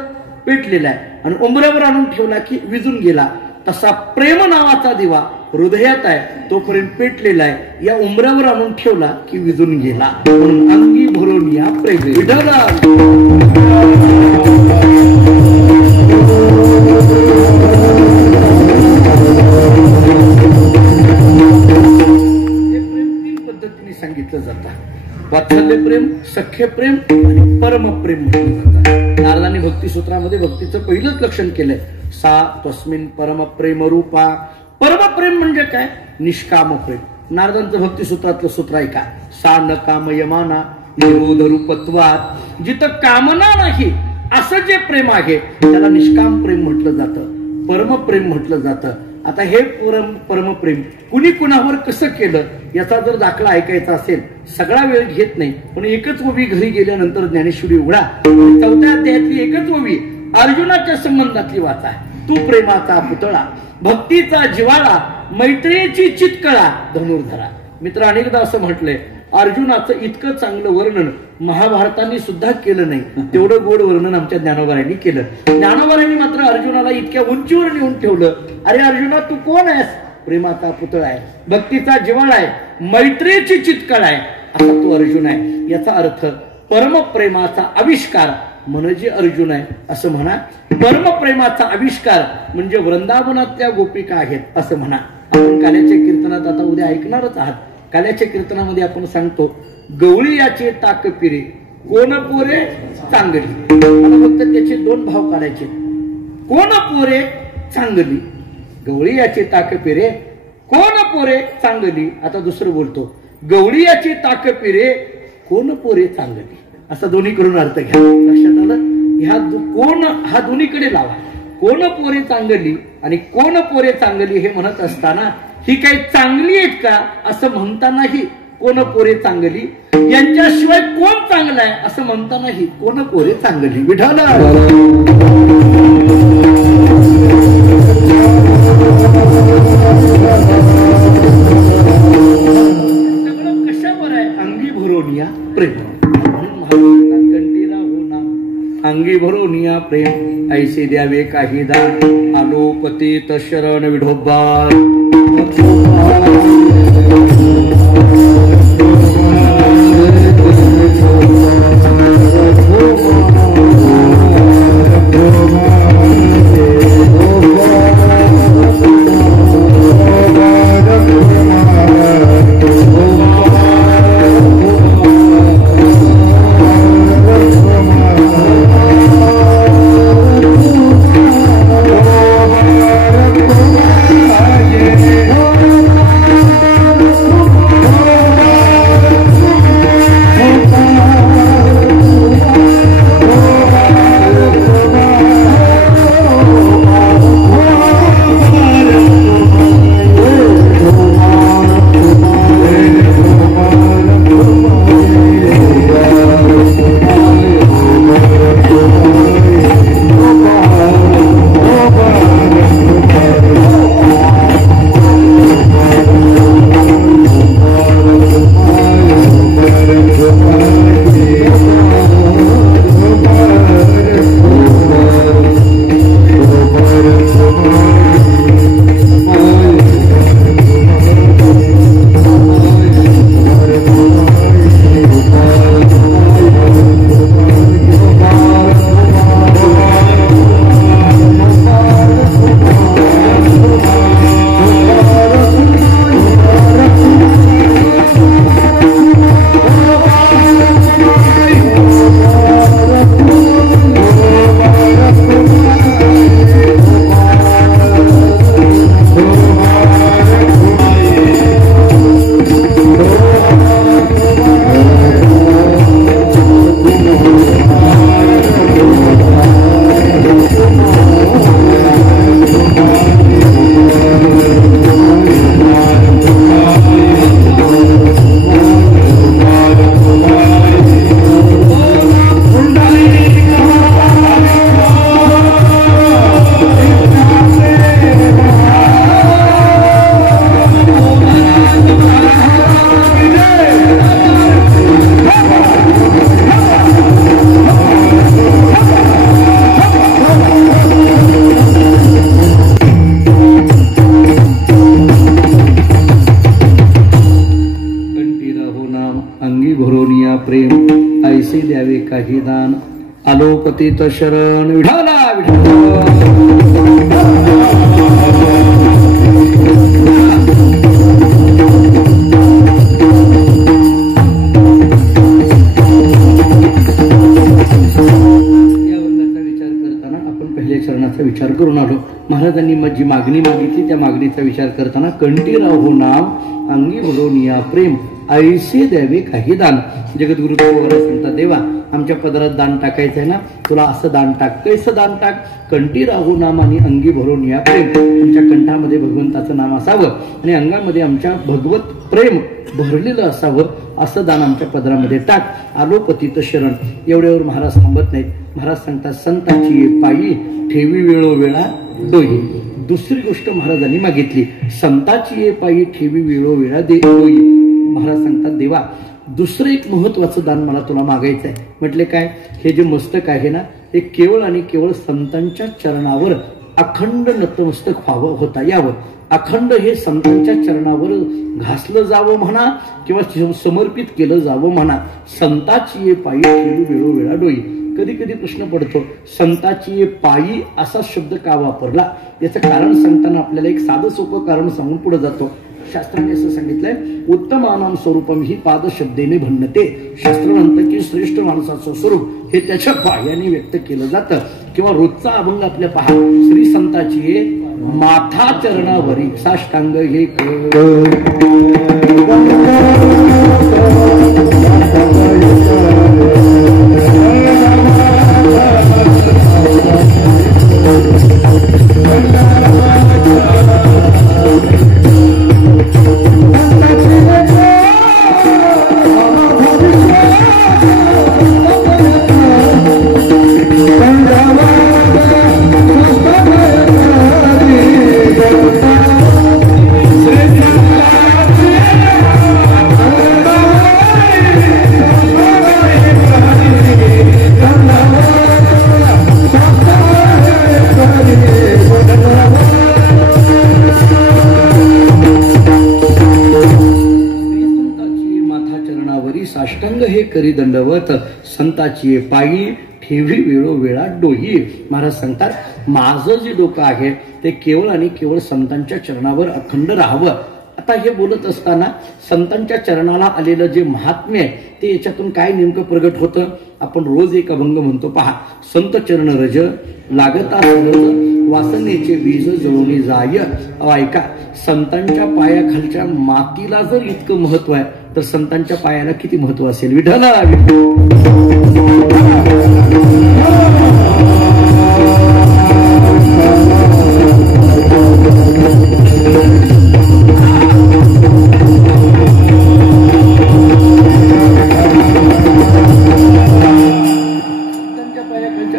पेटलेला आहे आणि उंबऱ्यावर आणून ठेवला की विझून गेला. तसा प्रेम नावाचा दिवा हृदयात आहे तोपर्यंत पेटलेला आहे, या उंबऱ्यावर आणून ठेवला की विझून गेला. म्हणून अंगी भरून या प्रेम विठला. सांगितलं जातं. वात्सल्य प्रेम, सख्य प्रेम आणि परमप्रेम म्हटलं जातं. नारदांनी भक्तिसूत्रामध्ये भक्तीचं पहिलंच लक्षण केलंय, सा तस्मिन परमप्रेम रूपा. परमप्रेम म्हणजे काय? निष्काम प्रेम. नारदांचं भक्तिसूत्रातलं सूत्र आहे का? सा न कामयमाना निरोध रूपत्वात. जिथं कामना नाही असं जे प्रेम आहे त्याला निष्काम प्रेम म्हटलं जातं, परमप्रेम म्हटलं जातं. आता हे परमप्रेम कुणी कुणावर कसं केलं याचा जर दाखला ऐकायचा असेल, सगळा वेळ घेत नाही, पण एकच ओवी घरी गेल्यानंतर ज्ञानेश्वरी उघडा, 4थ्या अध्यायातली एकच ओवी अर्जुनाच्या संबंधातली वाचा. तू प्रेमाचा पुतळा, भक्तीचा जिव्हाळा, मैत्रीची चितकळा धनुर्धरा. मित्र, अनेकदा असं म्हटलंय, अर्जुनाचं इतकं चांगलं वर्णन महाभारताने सुद्धा केलं नाही तेवढं गोड वर्णन आमच्या ज्ञानोबारांनी केलं. ज्ञानोबारांनी मात्र अर्जुनाला इतक्या उंचीवर नेऊन ठेवलं. अरे अर्जुना, तू कोण आहेस? प्रेमाचा पुतळा आहे, भक्तीचा जिव्हाळा आहे, मैत्रीची चितकळ आहे, असा तो अर्जुन आहे. याचा अर्थ परमप्रेमाचा आविष्कार म्हणजे अर्जुन आहे असं म्हणा. परमप्रेमाचा आविष्कार म्हणजे वृंदावनातल्या गोपिका आहेत असं म्हणा. आपण काल्याच्या कीर्तनात आता उद्या ऐकणारच आहात. काल्याच्या कीर्तनामध्ये आपण सांगतो, गवळी याचे ताक पिरे कोण पोरे चांगली. मला फक्त त्याचे 2 भाव काढायचे. कोण पोरे चांगली, गवळी याचे ताक पिरे कोण पोरे चांगली. आता दुसरं बोलतो, गवळी याचे ताक पिरे कोण पोरे चांगली. असं दोन्ही करून अर्थ घ्या. लक्षात आलं? ह्या कोण हा दोन्हीकडे लावा. कोण पोरे चांगली आणि कोण पोरे चांगली हे म्हणत असताना ही काही चांगली आहेत का असं म्हणतानाही कोण पोरे चांगली, यांच्याशिवाय कोण चांगलं आहे असं म्हणतानाही कोण पोरे चांगली. विठाला सगळं कशावर आहे? अंगी भरून या प्रेम. अंगी भरून या प्रेम, ऐसे द्यावे काही दान, आलो पतित शरण विठोबा. आलो पतित शरण विठाला विठ्ठल. चरणाचा विचार करून आलो. महाराजांनी जी मागणी मागितली त्या मागणीचा विचार करताना कंठी राहो नाम अंगी भरोनिया प्रेम ऐसे द्यावे काही दान. जगद्गुरु सांगतात देवा आमच्या पदरात दान टाकायचं आहे ना, तुला असं दान टाक. कैसं दान टाक? कंठी राहू नाम आणि अंगी भरोनिया प्रेम. आमच्या कंठामध्ये भगवंताचं नाम असावं आणि अंगामध्ये आमच्या भगवत प्रेम भरलेलं असावं, असं दान आमच्या पदरामध्ये टाक. आलो पतित शरण. एवढ्यावर महाराज थांबत नाहीत. महाराज सांगतात संताची पायी ठेवी वेळोवेळा डोई. दुसरी गोष्ट महाराजांनी मागितली, संताची पायी ठेवी वेळोवेळा डोई. महाराज सांगतात देवा दुसरं एक महत्वाचं दान मला तुला मागायचं आहे. म्हटले काय? हे जे मस्तक आहे ना हे केवळ आणि केवळ संतांच्या चरणावर अखंड नतमस्तक व्हावं, होता यावं. अखंड हे संतांच्या चरणावर घासलं जावं म्हणा किंवा समर्पित केलं जावं म्हणा. संताची पायी ठेवी वेळोवेळा डोई. कधी कधी प्रश्न पडतो संताची पायी असा शब्द का वापरला. याचं कारण सांगताना आपल्याला एक साधं सोपं कारण सांगून पुढे जातो. शास्त्राने असं सांगितलंय उत्तमानाम स्वरूपम ही पाद शब्देने भन्नते. शास्त्र म्हणतं की श्रेष्ठ माणसाचं स्वरूप हे त्याच्या पायाने व्यक्त केलं जातं. किंवा रोजचा अभंग आपल्या पहा, श्री संताची माथा चरणावरी साष्टांग हे करी दंडवत संताची पायी ठेवी वेळोवेळा डोही. महाराज सांगतात माझं जे डोकं आहे ते केवळ आणि केवळ संतांच्या चरणावर अखंड राहावं. आता हे बोलत असताना संतांच्या चरणाला आलेलं जे महात्म्य आहे ते याच्यातून काय नेमकं प्रगट होतं. आपण रोज एक अभंग म्हणतो पहा, संत चरण रज लागता सहज वासनेचे बीज जळून जाय. ऐका, संतांच्या पायाखालच्या मातीला जर इतकं महत्व आहे तर संतांच्या पायाला किती महत्व असेल. विठ्ठला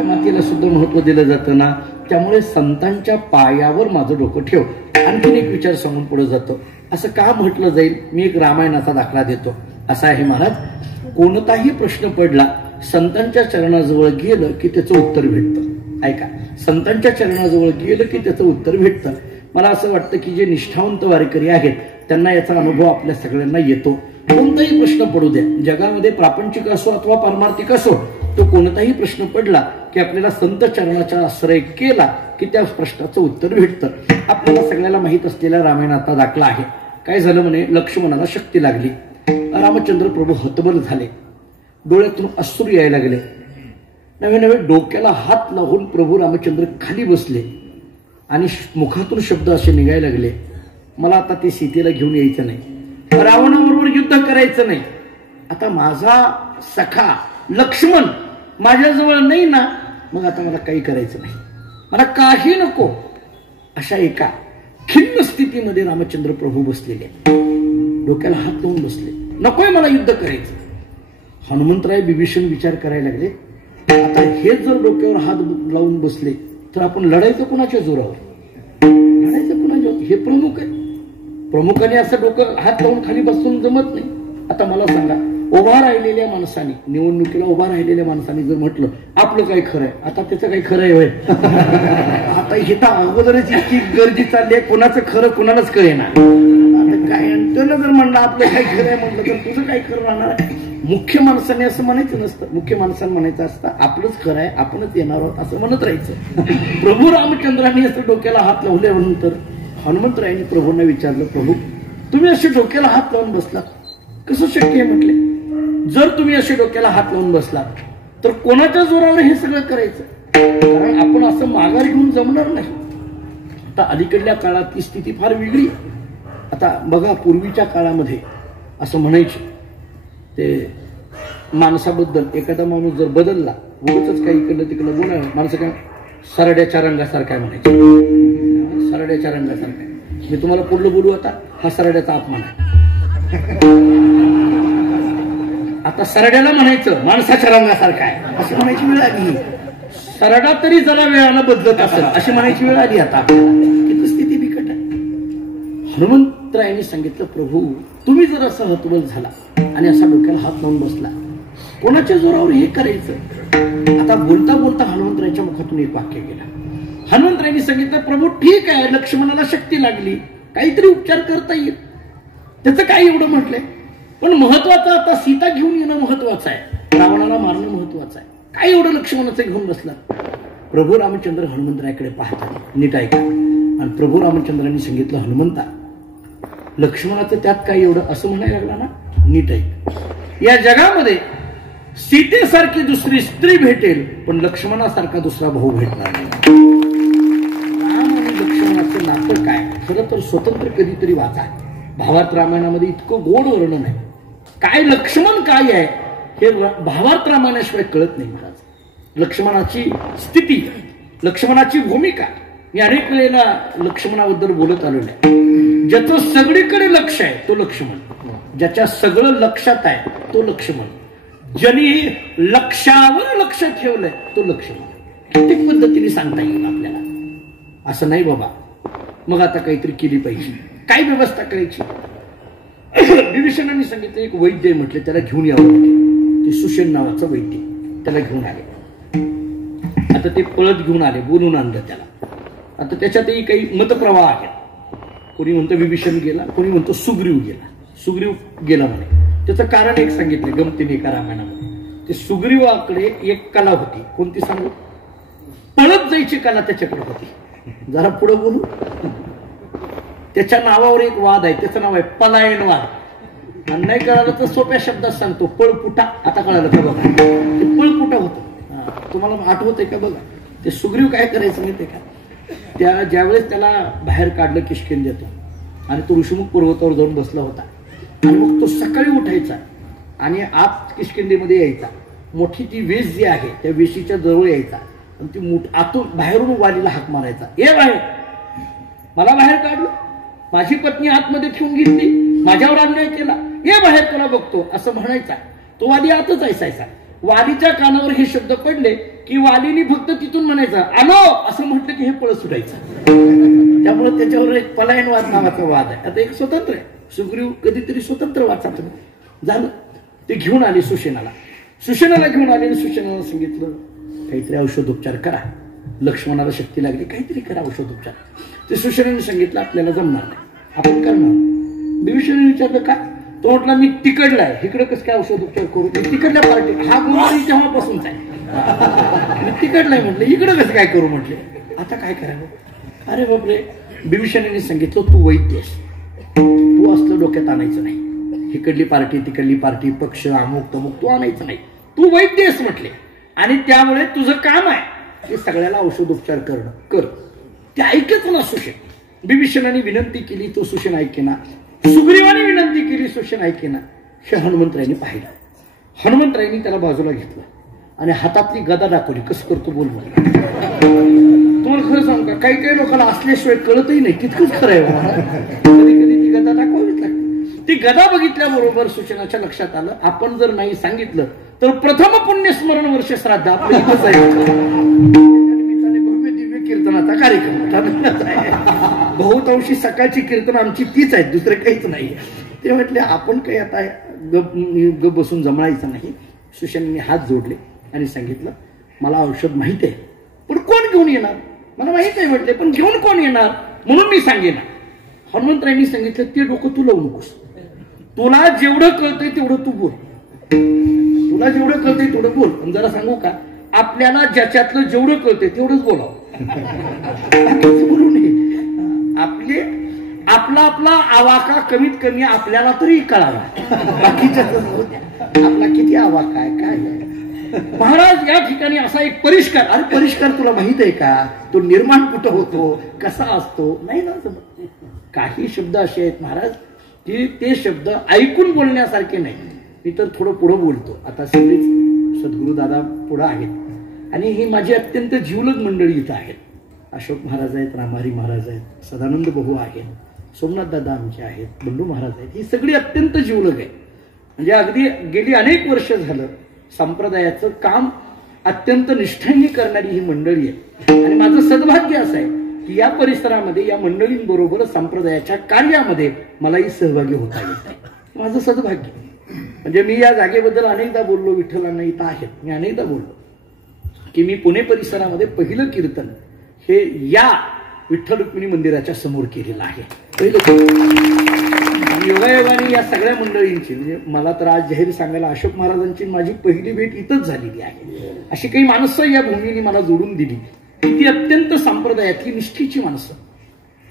मातीला सुद्धा महत्व दिलं जातं ना, त्यामुळे संतांच्या पायावर माझं डोकं ठेव. आणखीन एक विचार सांगून पुढे जातो. असं का म्हटलं जाईल? मी एक रामायणाचा दाखला देतो. असा आहे महाराज, कोणताही प्रश्न पडला संतांच्या चरणाजवळ गेलं की त्याचं उत्तर भेटतं. ऐका, संतांच्या चरणाजवळ गेलं की त्याचं उत्तर भेटतं. मला असं वाटतं की जे निष्ठावंत वारकरी आहेत त्यांना याचा अनुभव आपल्या सगळ्यांना येतो. कोणताही प्रश्न पडू द्या, जगामध्ये प्रापंचिक असो अथवा पारमार्थिक असो, तो कोणताही प्रश्न पडला की आपल्याला संत चरणाचा आश्रय केला की त्या प्रश्नाचं उत्तर भेटतं. आपल्याला सगळ्याला माहित असलेला रामायणाचा दाखला आहे. काय झालं म्हणे, लक्ष्मणाला शक्ती लागली. रामचंद्र प्रभू हतबल झाले, डोळ्यातून अश्रू यायला लागले. नवे नवे डोक्याला हात लावून प्रभू रामचंद्र खाली बसले आणि मुखातून शब्द असे निघायला लागले, मला आता ती सीतेला घेऊन यायचं नाही, रावणाबरोबर युद्ध करायचं नाही. आता माझा सखा लक्ष्मण माझ्याजवळ नाही ना, मग आता मला काही करायचं नाही, मला काही नको. अशा एका खिन्न स्थितीमध्ये रामचंद्र प्रभू बसलेले, डोक्याला हात लावून बसले, नकोय मला युद्ध करायचं. हनुमंतराय विभीषण विचार करायला लागले, आता हे जर डोक्यावर हात लावून बसले तर आपण लढायचं कुणाच्या जोरावर, लढायचं कुणाच्या? हे प्रमुख आहे, प्रमुखाने असं डोकं हात लावून खाली बसून जमत नाही. आता मला सांगा, उभा राहिलेल्या माणसाने, निवडणुकीला उभा राहिलेल्या माणसाने जर म्हटलं आपलं काही खरं आहे, आता त्याचं काही खरं आहे? आता हे तर अगोदरच इतकी गर्दी चालली आहे, कोणाचं खरं कोणालाच कळेना. आता काय त्यानं जर म्हणलं आपलं काही खरं आहे म्हटलं तर तुझं काय खरं राहणार आहे? मुख्य माणसाने असं म्हणायचं नसतं. मुख्य माणसाने म्हणायचं असतं आपलंच खरं आहे, आपणच येणार आहोत असं म्हणत राहायचं. प्रभू रामचंद्रांनी असं डोक्याला हात लावल्यानंतर हनुमंतरायांनी प्रभूंना विचारलं, प्रभू तुम्ही असे डोक्याला हात लावून बसलात, कसं शक्य आहे म्हटले. जर तुम्ही असे डोक्याला हात लावून बसलात तर कोणाच्या जोरावर हे सगळं करायचं, कारण आपण असं माघार घेऊन जमणार नाही. आता अलीकडल्या काळात ती स्थिती फार वेगळी. आता बघा, पूर्वीच्या काळामध्ये असं म्हणायचे ते माणसाबद्दल, एखादा माणूस जर बदलला, उगाचच काही इकडलं तिकडलं बोलावं, माणसं काय सरड्याच्या रंगासारखा म्हणायचे, सरड्याच्या रंगासारखा. मी तुम्हाला पुढलं बोलू आता, हा सरड्याचा अपमान आहे. आता सरड्याला म्हणायचं माणसाच्या रंगासारखा आहे असं म्हणायची वेळ आली. सरडा तरी जरा वेळानं बदलत असेल अशी म्हणायची वेळ आली. आता किती स्थिती बिकट आहे. हनुमंतरायांनी सांगितलं, प्रभू तुम्ही जर असं हतबल झाला आणि असा डोक्याला हात लावून बसला, कोणाच्या जोरावर हे करायचं. आता बोलता बोलता हनुमंतरायांच्या मुखातून एक वाक्य गेला. हनुमंतरायांनी सांगितलं, प्रभू ठीक आहे, लक्ष्मणाला शक्ती लागली, काहीतरी उपचार करता येईल, त्याचं काय एवढं म्हटलंय, पण महत्वाचं आता सीता घेऊन येणं महत्वाचं आहे, रावणाला मारणं महत्वाचं आहे. काय एवढं लक्ष्मणाचं घेऊन बसला. प्रभू रामचंद्र हनुमंतरायाकडे पाहतात, नीट ऐका. आणि प्रभू रामचंद्रांनी सांगितलं, हनुमंता लक्ष्मणाचं त्यात काय एवढं असं म्हणायला लागला ना, नीट ऐक. या जगामध्ये सीतेसारखी दुसरी स्त्री भेटेल पण लक्ष्मणासारखा दुसरा भाऊ भेटणार नाही. राम आणि लक्ष्मणाचं नातं काय, खरं तर स्वतंत्र कधीतरी वाचा. भावार्थ रामायणामध्ये इतकं गोड वर्णन आहे. काय लक्ष्मण काय आहे हे भावार्थ रामायणाशिवाय कळत नाही महाराज. लक्ष्मणाची स्थिती, लक्ष्मणाची भूमिका, मी अनेक वेळेला लक्ष्मणाबद्दल बोलत आलेलो आहे. ज्याचं सगळीकडे लक्ष आहे तो लक्ष्मण, ज्याच्या सगळं लक्षात आहे तो लक्ष्मण, ज्यांनी लक्षावर लक्ष ठेवलंय तो लक्ष्मण. कित्येक पद्धतीने सांगता येईल आपल्याला. असं नाही बाबा, मग आता काहीतरी केली पाहिजे, काय व्यवस्था करायची. विभीषणांनी सांगितलं, एक वैद्य म्हटले त्याला घेऊन यावं म्हटले. ते सुषेण नावाचं वैद्य, त्याला घेऊन आले. आता ते पळत घेऊन आले, बोलून आणलं त्याला. आता त्याच्यातही काही मतप्रवाह आहेत. कोणी म्हणतं विभीषण गेला, कोणी म्हणतो सुग्रीव गेला. सुग्रीव गेला म्हणे. त्याचं कारण एक सांगितलं गमतीने एका रामायणामध्ये. ते सुग्रीवाकडे एक कला होती, कोणती सांगू, पळत जायची कला त्याच्याकडे होती. जरा पुढे बोलू. त्याच्या नावावर एक वाद आहे, त्याचं नाव आहे पलायनवाद. आणि नाही कळालं तर सोप्या शब्दात सांगतो, पळपुटा. आता कळालं का बघा, ते पळपुटा होतं. तुम्हाला आठवत आहे का बघा. ते सुग्रीव काय करायचं माहितीये का, त्या ज्यावेळेस त्याला बाहेर काढलं किष्किंधेतून आणि तो ऋषिमुख पर्वतावर जाऊन बसला होता, आणि मग तो सकाळी उठायचा आणि आत किष्किंधेमध्ये यायचा. मोठी ती वेश जी आहे त्या वेशीच्या जवळ यायचा आणि ती आतून बाहेरून वालीला हाक मारायचा, ये बाहेर, मला बाहेर काढलं, माझी पत्नी आतमध्ये ठेवून घेतली, माझ्यावर अन्याय केला, ये बाहेर तुला बघतो, असं म्हणायचा. तो वाली आतच असायचा. वालीच्या कानावर हे शब्द पडले की वालीनी फक्त तिथून म्हणायचं आलो असं म्हटलं की हे पळत सुटायचं. त्यामुळे त्याच्यावर एक पलायनवाद नावाचा वाद आहे. आता एक स्वतंत्र आहे. सुग्रीव कधीतरी स्वतंत्र वाद साधतो झालं. ते घेऊन आले सुषेणाला. सुषेणाला घेऊन आले आणि सुषेणाला सांगितलं काहीतरी औषधोपचार करा, लक्ष्मणाला शक्ती लागली, काहीतरी करा औषधोपचार. ते सुषेणाने सांगितलं आपल्याला जमणार नाही, आपण करणार. विभीषणाने विचारलं का, तो म्हटला मी तिकडलाय, इकडे कसं काय औषधोपचार करू, तिकडल्या पार्टी हा गोवारी तेव्हापासूनच आहे, तिकडलाय म्हटलं, इकडं कसं काय करू म्हटले. आता काय करावं. अरे बापरे. विभीषणाने सांगितलं तू वैद्य आहेस, तू असलं डोक्यात आणायचं नाही, इकडली पार्टी तिकडली पार्टी पक्ष अमुक तमुक तू आणायचं नाही, तू वैद्य आहेस म्हटले. आणि त्यामुळे तुझं काम आहे ते सगळ्याला औषधोपचार करणं, कर. ते ऐकत ना सुषेण. विभीषणाने विनंती केली, तो सुषेण ऐकेना. सुग्रीवाने विनंती केली, सुषेण ऐकेना. हे हनुमंतरायांनी पाहिलं. हनुमंतरायांनी त्याला बाजूला घेतलं आणि हातातली गदा दाखवली. कसं करतो बोल मला. तुम्हाला खरं सांगू का, काही काही लोकांना असल्याशिवाय कळतही नाही, तितकंच खरं आहे. कधी कधी ती गदा दाखवावीच लागते. ती गदा बघितल्याबरोबर सुषेणाच्या लक्षात आलं आपण जर नाही सांगितलं तर प्रथम पुण्यस्मरण वर्ष श्राद्ध आपलं इथंच आहे. भव्य दिव्य कीर्तनाचा कार्यक्रम, बहुतांशी सकाळची कीर्तन आमची तीच आहेत, दुसरं काहीच नाही. ते म्हटले आपण काही आता ग बसून जमवायचं नाही. सुषेणाने हात जोडले आणि सांगितलं मला औषध माहिती आहे पण कोण घेऊन येणार, मला माहित आहे म्हटले पण घेऊन कोण येणार म्हणून मी सांगेन. हनुमंतरायांनी सांगितलं ते डोकं तू लावू नकोस, तुला जेवढं कळतंय तेवढं तू बोल, तुला जेवढं कळतंय तेवढं बोल. पण जरा सांगू का, आपल्याला ज्याच्यातलं जेवढं कळतंय तेवढंच बोलावं, बोलू नये. आपला आपला आवाका कमीत कमी आपल्याला तरी कळावा, बाकीच्या आपला किती आवाका आहे काय. महाराज या ठिकाणी असा एक परिष्कार, अरे परिष्कार तुला माहित आहे का, तो निर्माण कुठं होतो, कसा असतो, नाही ना समजत. काही शब्द असे आहेत महाराज की ते शब्द ऐकून बोलण्यासारखे नाही. मी तर थोडं पुढं बोलतो. आता सगळीच सद्गुरू दादा पुढं आहेत आणि ही माझी अत्यंत जीवलग मंडळी इथं आहेत. अशोक महाराज आहेत, रामहरी महाराज आहेत, सदानंद भाऊ आहेत, सोमनाथ दादा आमचे आहेत, बंडू महाराज आहेत. ही सगळी अत्यंत जीवलग आहे. म्हणजे अगदी गेली अनेक वर्ष झालं संप्रदायाचं काम अत्यंत निष्ठेने करणारी ही मंडळी आहे. आणि माझं सद्भाग्य असं आहे की या परिसरामध्ये या मंडळींबरोबर संप्रदायाच्या कार्यामध्ये मलाही सहभागी होता येत आहे. माझं सद्भाग्य. म्हणजे मी या जागेबद्दल अनेकदा बोललो, विठ्ठलांना इथं आहेत, मी अनेकदा बोललो की मी पुणे परिसरामध्ये पहिलं कीर्तन हे या विठ्ठल रुक्मिणी मंदिराच्या समोर केलेलं आहे. पहिलं योगायोगाने या सगळ्या मंडळींची, म्हणजे मला तर आज जाहीर सांगायला अशोक महाराजांची माझी पहिली भेट इथंच झालेली आहे. अशी काही माणसं या भूमीने मला जोडून दिली, ती अत्यंत संप्रदायातली निष्ठेची माणसं.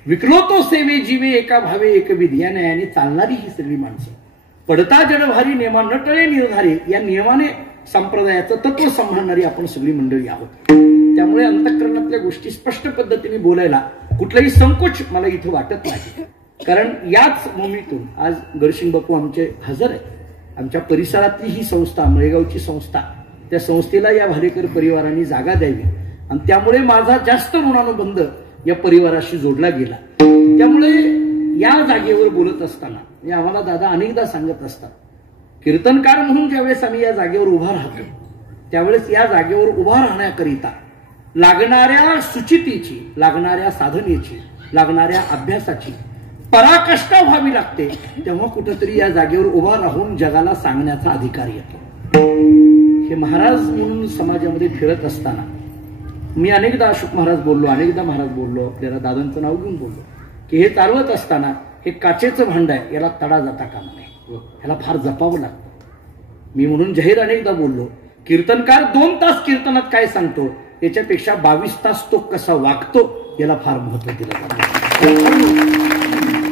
विकलो तो सेवे जीवे एका भावे एकविध या न्यायाने चालणारी ही सगळी माणसं. पडता जडभारी नेमा न टळे निर्धारे या नियमाने संप्रदायाचं तत्व सांभाळणारी आपण सगळी मंडळी आहोत. त्यामुळे अंतःकरणातल्या गोष्टी स्पष्ट पद्धतीने बोलायला कुठलाही संकोच मला इथं वाटत नाही. कारण याच भूमीतून आज गडसिंग बापू आमचे हजर आहे. आमच्या परिसरातली ही संस्था, मळेगावची संस्था, त्या संस्थेला या भालेकर परिवाराने जागा द्यावी आणि त्यामुळे माझा जास्त ऋणानुबंध या परिवाराशी जोडला गेला. त्यामुळे या जागेवर बोलत असताना आम्हाला दादा अनेकदा सांगत असतात, कीर्तनकार म्हणून ज्यावेळेस आम्ही या जागेवर उभा राहतो त्यावेळेस या जागेवर उभा राहण्याकरिता लागणाऱ्या सुचितीची, लागणाऱ्या साधनेची, लागणाऱ्या अभ्यासाची पराकाष्ठा व्हावी लागते. तेव्हा कुठंतरी या जागेवर उभा राहून जगाला सांगण्याचा अधिकार येतो. हे महाराज म्हणून समाजामध्ये फिरत असताना मी अनेकदा अशोक महाराज बोललो, अनेकदा महाराज बोललो, आपल्याला दादांचं नाव घेऊन बोललो की हे चालवत असताना हे काचेचं भांड आहे, याला तडा जाता कामा नये, ह्याला फार जपावं लागतं. मी म्हणून जाहीर अनेकदा बोललो, कीर्तनकार 2 तास कीर्तनात काय सांगतो त्याच्यापेक्षा 22 तास तो कसा वागतो याला फार महत्व दिलं जातं.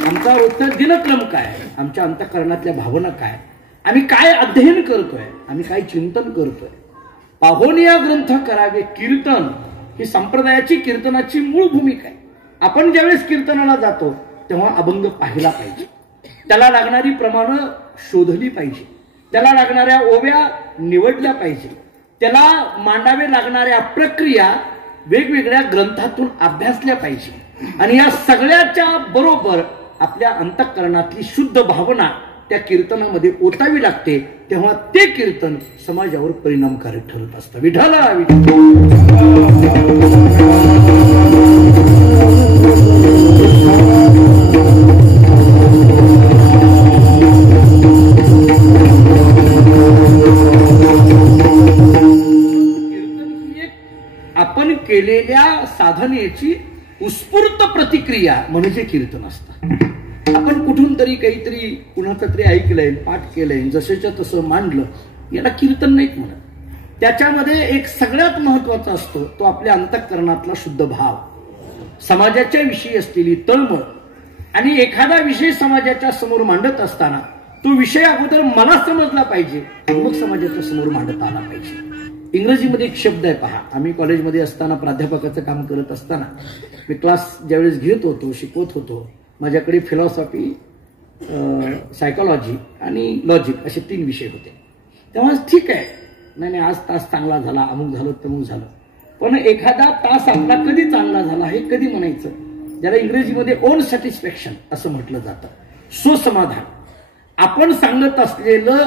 आमचा रोजचा दिनक्रम काय, आमच्या अंतःकरणातल्या भावना काय, आम्ही काय अध्ययन करतोय, आम्ही काय चिंतन करतोय. पाहोनिया ग्रंथ करावे कीर्तन ही संप्रदायाची कीर्तनाची मूळ भूमिका आहे. आपण ज्यावेळेस कीर्तनाला जातो तेव्हा अभंग पाहिला पाहिजे, त्याला लागणारी प्रमाणं शोधली पाहिजे, त्याला लागणाऱ्या ओव्या निवडल्या पाहिजे, त्याला मांडावे लागणाऱ्या प्रक्रिया वेगवेगळ्या ग्रंथातून अभ्यासल्या पाहिजे. आणि या सगळ्याच्या बरोबर आपल्या अंतःकरणातली शुद्ध भावना त्या कीर्तनामध्ये ओतावी लागते. तेव्हा ते कीर्तन समाजावर परिणामकारक ठरत असतं. विठ्ठला आपण केलेल्या साधनेची उत्स्फूर्त प्रतिक्रिया म्हणजे कीर्तन असतं. आपण कुठून तरी काहीतरी कुणाचं तरी ऐकलंय, पाठ केलंय, जसेच्या तसं मांडलं, याला कीर्तन नाहीत म्हणत. त्याच्यामध्ये एक सगळ्यात महत्वाचा असतो तो आपल्या अंतःकरणातला शुद्ध भाव, समाजाच्या विषयी असलेली तळमळ. आणि एखादा विषय समाजाच्या समोर मांडत असताना तो विषय अगोदर मला समजला पाहिजे, मग समाजाच्या समोर मांडता आला पाहिजे. इंग्रजीमध्ये एक शब्द आहे पहा. आम्ही कॉलेजमध्ये असताना प्राध्यापकाचं काम करत असताना मी क्लास ज्यावेळेस घेत होतो, शिकवत होतो, माझ्याकडे फिलॉसॉफी, सायकोलॉजी आणि लॉजिक असे 3 विषय होते. तेव्हा ठीक आहे, नाही आज तास चांगला झाला, अमुक झालं तमुक झालं. पण एखादा तास आपला कधी चांगला झाला हे कधी म्हणायचं, ज्याला इंग्रजीमध्ये ओन सॅटिस्फॅक्शन असं म्हटलं जातं, स्वसमाधान. आपण सांगत असलेलं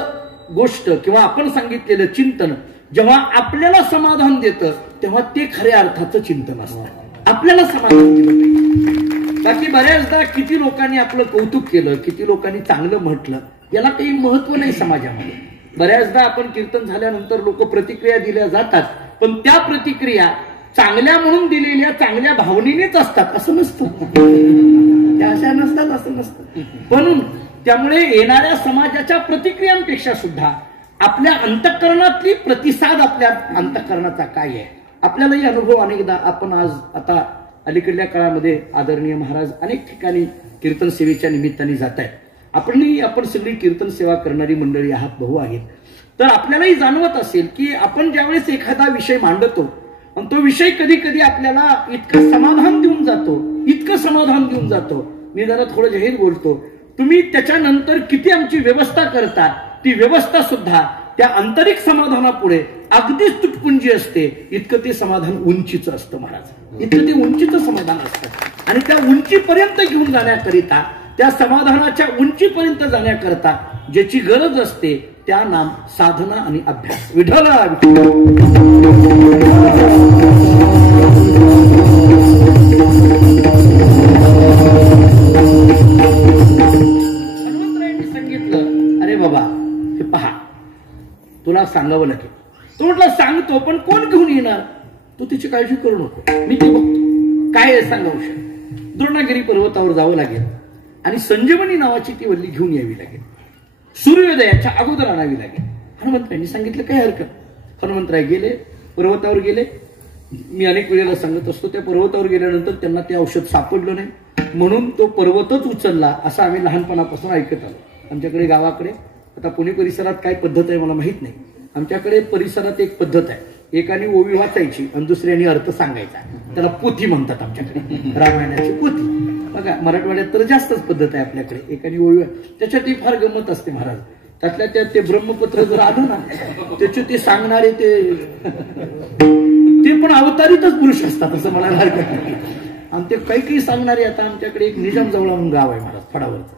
गोष्ट किंवा आपण सांगितलेलं चिंतन जेव्हा आपल्याला समाधान देतं तेव्हा ते खऱ्या अर्थाचं चिंतन असतं. आपल्याला समाधान दिलं पाहिजे. बाकी बऱ्याचदा किती लोकांनी आपलं कौतुक केलं, किती लोकांनी चांगलं म्हटलं, याला काही महत्व नाही समाजामध्ये. बऱ्याचदा आपण कीर्तन झाल्यानंतर लोक प्रतिक्रिया दिल्या जातात, पण त्या प्रतिक्रिया चांगल्या म्हणून दिलेल्या चांगल्या भावनेनेच असतात असं नसतं, त्या अशा नसतात असं नसतं. पण त्यामुळे येणाऱ्या समाजाच्या प्रतिक्रियांपेक्षा सुद्धा आपल्या अंतःकरणातली प्रतिसाद आपल्या अंतःकरणाचा काय आहे. आपल्यालाही अनुभव अनेकदा आपण आज आता अलीकडल्या काळामध्ये आदरणीय महाराज अनेक ठिकाणी कीर्तन सेवेच्या निमित्ताने जात आहेत. आपण सगळी कीर्तन सेवा करणारी मंडळी आहात, भाऊ आहेत. तर आपल्यालाही जाणवत असेल की आपण ज्यावेळेस एखादा विषय मांडतो आणि तो विषय कधी कधी आपल्याला इतकं समाधान देऊन जातो. मी जरा थोडं जाहीर बोलतो, तुम्ही त्याच्यानंतर किती आमची व्यवस्था करता, ती व्यवस्था सुद्धा त्या आंतरिक समाधानापुढे अगदीच तुटपुंजी असते. इतकं ते समाधान उंचीचं असतं महाराज, इतकं ते उंचीचं समाधान असतं. आणि त्या उंचीपर्यंत घेऊन जाण्याकरिता, त्या समाधानाच्या उंचीपर्यंत जाण्याकरता ज्याची गरज असते त्या नाम साधना आणि अभ्यास. विठ्ठल हनुमंतरायांनी सांगितलं, अरे बाबा हे पहा, तुला सांगावं लागेल. तो म्हटलं सांगतो, पण कोण घेऊन येणार? तू तिची काळजी करू नको, मी ते बघतो. काय सांगा औषध? द्रोणागिरी पर्वतावर जावं लागेल आणि संजीवनी नावाची ती वल्ली घेऊन यावी लागेल. सूर्योदयाच्या अगोदर आणावी लागेल. हनुमंतरायांनी सांगितलं काही हरकत. हनुमंतराय गेले, पर्वतावर गेले. मी अनेक वेळेला सांगत असतो, त्या पर्वतावर गेल्यानंतर त्यांना ते औषध सापडलं नाही, म्हणून तो पर्वतच उचलला, असं आम्ही लहानपणापासून ऐकत आलो. आमच्याकडे गावाकडे, आता पुणे परिसरात काय पद्धत आहे मला माहित नाही, आमच्याकडे परिसरात एक पद्धत आहे, एकाने ओवी वाचायची आणि दुसऱ्याने अर्थ सांगायचा. त्याला पोथी म्हणतात आमच्याकडे, रामायणाची पोथी. बघा मराठवाड्यात तर जास्तच पद्धत आहे आपल्याकडे. एकाने ओवी, त्याच्यात फार गंमत असते महाराज. त्यातल्या त्यात ते ब्रह्मपत्र जर आलं ना, त्याचे ते सांगणारे ते पण अवतारीतच पुरुष असतात असं म्हणायला हरकत नाही. आणि ते काही सांगणारे, आता आमच्याकडे एक निजामजवळ म्हणून गाव आहे महाराज, फडावरचं.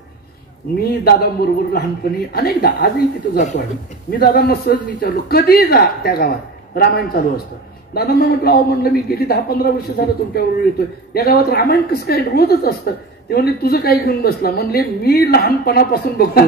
मी दादांबरोबर लहानपणी अनेकदा, आजही तिथं जातो आणि मी दादांना सहज विचारलो, कधी जा त्या गावात रामायण चालू असतं. दादांना म्हटलं, अहो म्हणलं मी गेली 10-15 वर्ष झालं तुमच्याबरोबर येतोय, या गावात रामायण कसं काय रोजच असतं? ते म्हणले, तुझं काही घेऊन बसला? म्हणले, मी लहानपणापासून बघतो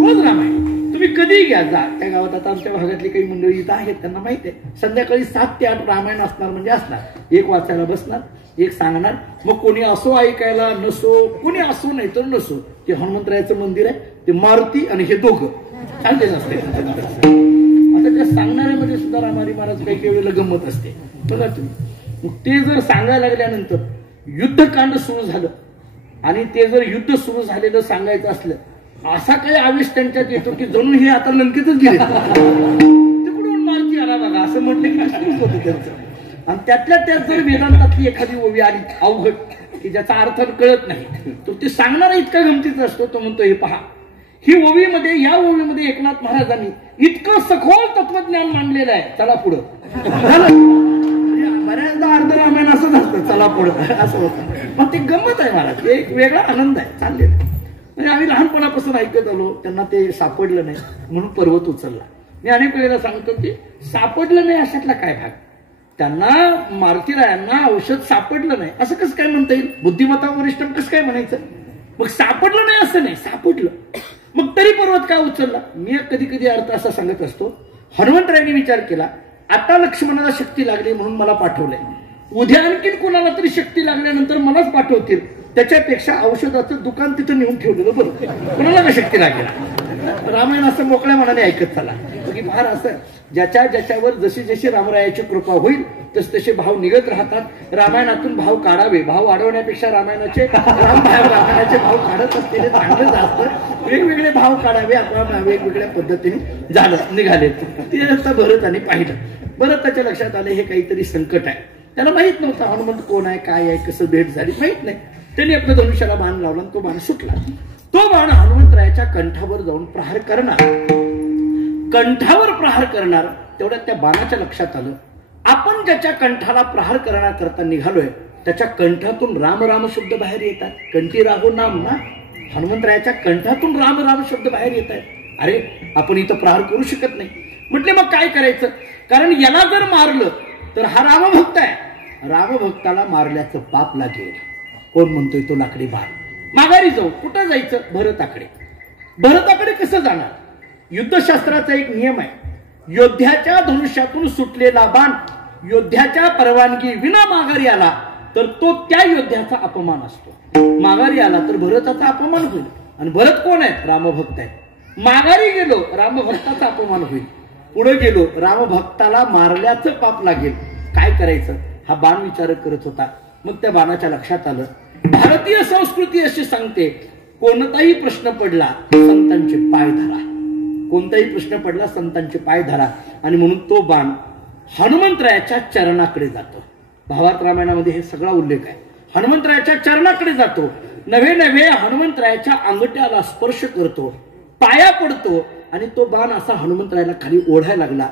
रोज रामायण. तुम्ही कधी घ्या जा त्या गावात. आता आमच्या भागातली काही मंडळी इथं आहेत, त्यांना माहिती आहे संध्याकाळी 7 ते 8 रामायण असणार म्हणजे असणार. एक वाचायला बसणार, एक सांगणार. मग कोणी असो ऐकायला, नसो, कोणी असो नाही तर नसो. ते हनुमंतरायाचं मंदिर आहे, ते मारुती आणि हे दोघं चालतेच असते. आता त्या सांगणाऱ्यामध्ये सुद्धा रामारी महाराज काही काही वेळेला गंमत असते बघा तुम्ही. मग ते जर सांगायला लागल्यानंतर युद्धकांड सुरू झालं आणि ते जर युद्ध सुरू झालेलं सांगायचं असलं, असा काही आवेश त्यांच्यात येतो की जणू हे आता लंकेतच गेले, तिकडून मारुती आला बघा असं म्हटलं की सुरूच होतं त्यांचं. आणि त्यातल्या त्यात जर वेदांतातली एखादी ओवी आली अवघड की ज्याचा अर्थ कळत नाही, तर ते सांगणारा इतका गमतीचा असतो. तो म्हणतो, हे पहा, ही ओवीमध्ये, या ओवीमध्ये एकनाथ महाराजांनी इतकं सखोल तत्वज्ञान मांडलेलं आहे, चला पुढं. बऱ्याचदा अर्ध रामायण असंच असतं, चला पुढं असं होतं. पण ते गंमत आहे महाराज, एक वेगळा आनंद आहे चाललेला. म्हणजे आम्ही लहानपणापासून ऐकत आलो. त्यांना ते सापडलं नाही म्हणून पर्वत उचलला. मी अनेक वेळेला सांगतो की सापडलं नाही अशातला काय भाग. त्यांना मारुतीरायांना औषध सापडलं नाही असं कसं काय म्हणता येईल? बुद्धिमत्ता वरिष्ठ कसं काय म्हणायचं? मग सापडलं नाही असं नाही, सापडलं. मग तरी पर्वत का उचलला? मी कधी कधी अर्थ असा सांगत असतो, हनुमंतरायांनी विचार केला, आता लक्ष्मणाला शक्ती लागली म्हणून मला पाठवलंय, उद्या आणखीन कोणाला तरी शक्ती लागल्यानंतर मलाच पाठवतील, त्याच्यापेक्षा औषधाचं दुकान तिथं नेऊन ठेवलेलं बरं, कोणाला का शक्ती लागेल. रामायण असं मोकळ्या मनाने ऐकत चला की फार असं ज्याच्यावर जशी जशी रामरायाची कृपा होईल तसे भाव निघत राहतात. रामायणातून भाव काढावे, भाव वाढवण्यापेक्षा रामायणाचे भाव काढत असलेले चांगलं जास्त. वेगवेगळे भाव काढावे, आपण वेगवेगळ्या पद्धतीने झालं निघाले. ते भरताने पाहिलं. भरताच्या लक्षात आले हे काहीतरी संकट आहे. त्याला माहित नव्हतं हनुमंत कोण आहे, काय आहे, कसं भेट झाली माहित नाही. त्यांनी आपल्या धनुष्याला बाण लावला, तो बाण सुटला. तो बाण हनुमंतरायाच्या कंठावर जाऊन प्रहार करणार, कंठावर प्रहार करणार. तेवढ्यात त्या बाणाच्या लक्षात आलं, आपण ज्याच्या कंठाला प्रहार करण्याकरता निघालोय त्याच्या कंठातून राम राम शब्द बाहेर येतात. कंठी राहो नाम ना, हनुमंतरायाच्या कंठातून राम राम शब्द बाहेर येत आहेत. अरे आपण इथं प्रहार करू शकत नाही. म्हटले मग काय करायचं? कारण याला जर मारलं तर हा रामभक्त आहे, रामभक्ताला मारल्याचं पाप लागेल. कोण म्हणतोय? तो लाकडी बाण. माघारी जाऊ. कुठं जायचं? भरताकडे. भरताकडे कसं जाणार? युद्धशास्त्राचा एक नियम आहे, योद्ध्याच्या धनुष्यातून सुटलेला बाण योद्ध्याच्या परवानगी विना माघारी आला तर तो त्या योद्ध्याचा अपमान असतो. माघारी आला तर भरताचा अपमान होईल. आणि भरत कोण आहे? रामभक्त आहे. माघारी गेलो रामभक्ताचा अपमान होईल, पुढे गेलो रामभक्ताला मारल्याचं पाप लागेल, काय करायचं हा बाण विचार करत होता. मग त्या बाणाच्या लक्षात आलं, भारतीय संस्कृती अशी सांगते कोणताही प्रश्न पडला संतांचे पाय धरा, कोणताही प्रश्न पडला संतांचे पाय धरा. आणि म्हणून तो बाण हनुमंतरायाच्या चरणाकडे जातो. भावार्थ रामायणामध्ये हे सगळा उल्लेख आहे. हनुमंतरायाच्या चरणाकडे जातो, नव्हे नव्हे हनुमंतरायाच्या अंगठ्याला स्पर्श करतो, पाया पडतो आणि तो बाण असा हनुमंतरायाला खाली ओढायला लागला.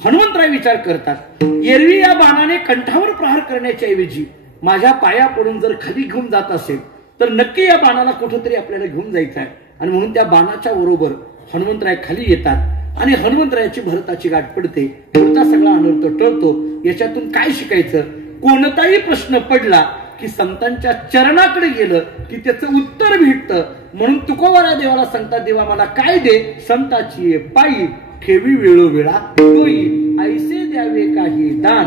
हनुमंतराय विचार करतात, एरवी या बाणाने कंठावर प्रहार करण्याच्या ऐवजी माझ्या पाया पडून जर खाली घेऊन जात असेल तर नक्की या बाणाला कुठेतरी आपल्याला घेऊन जायचं आहे. आणि म्हणून त्या बाणाच्या बरोबर हनुमंतराय खाली येतात आणि हनुमंतरायाची भरताची गाठ पडते. पुढचा सगळा अनर्थ टळतो. याच्यातून काय शिकायचं, कोणताही प्रश्न पडला की संतांच्या चरणाकडे गेलं की त्याचं उत्तर भेटतं. म्हणून तुकोबारा देवाला सांगतात, देवा मला काय दे, संताची पायी ठेवी वेळोवेळा तोई, ऐसे द्यावे काही दान,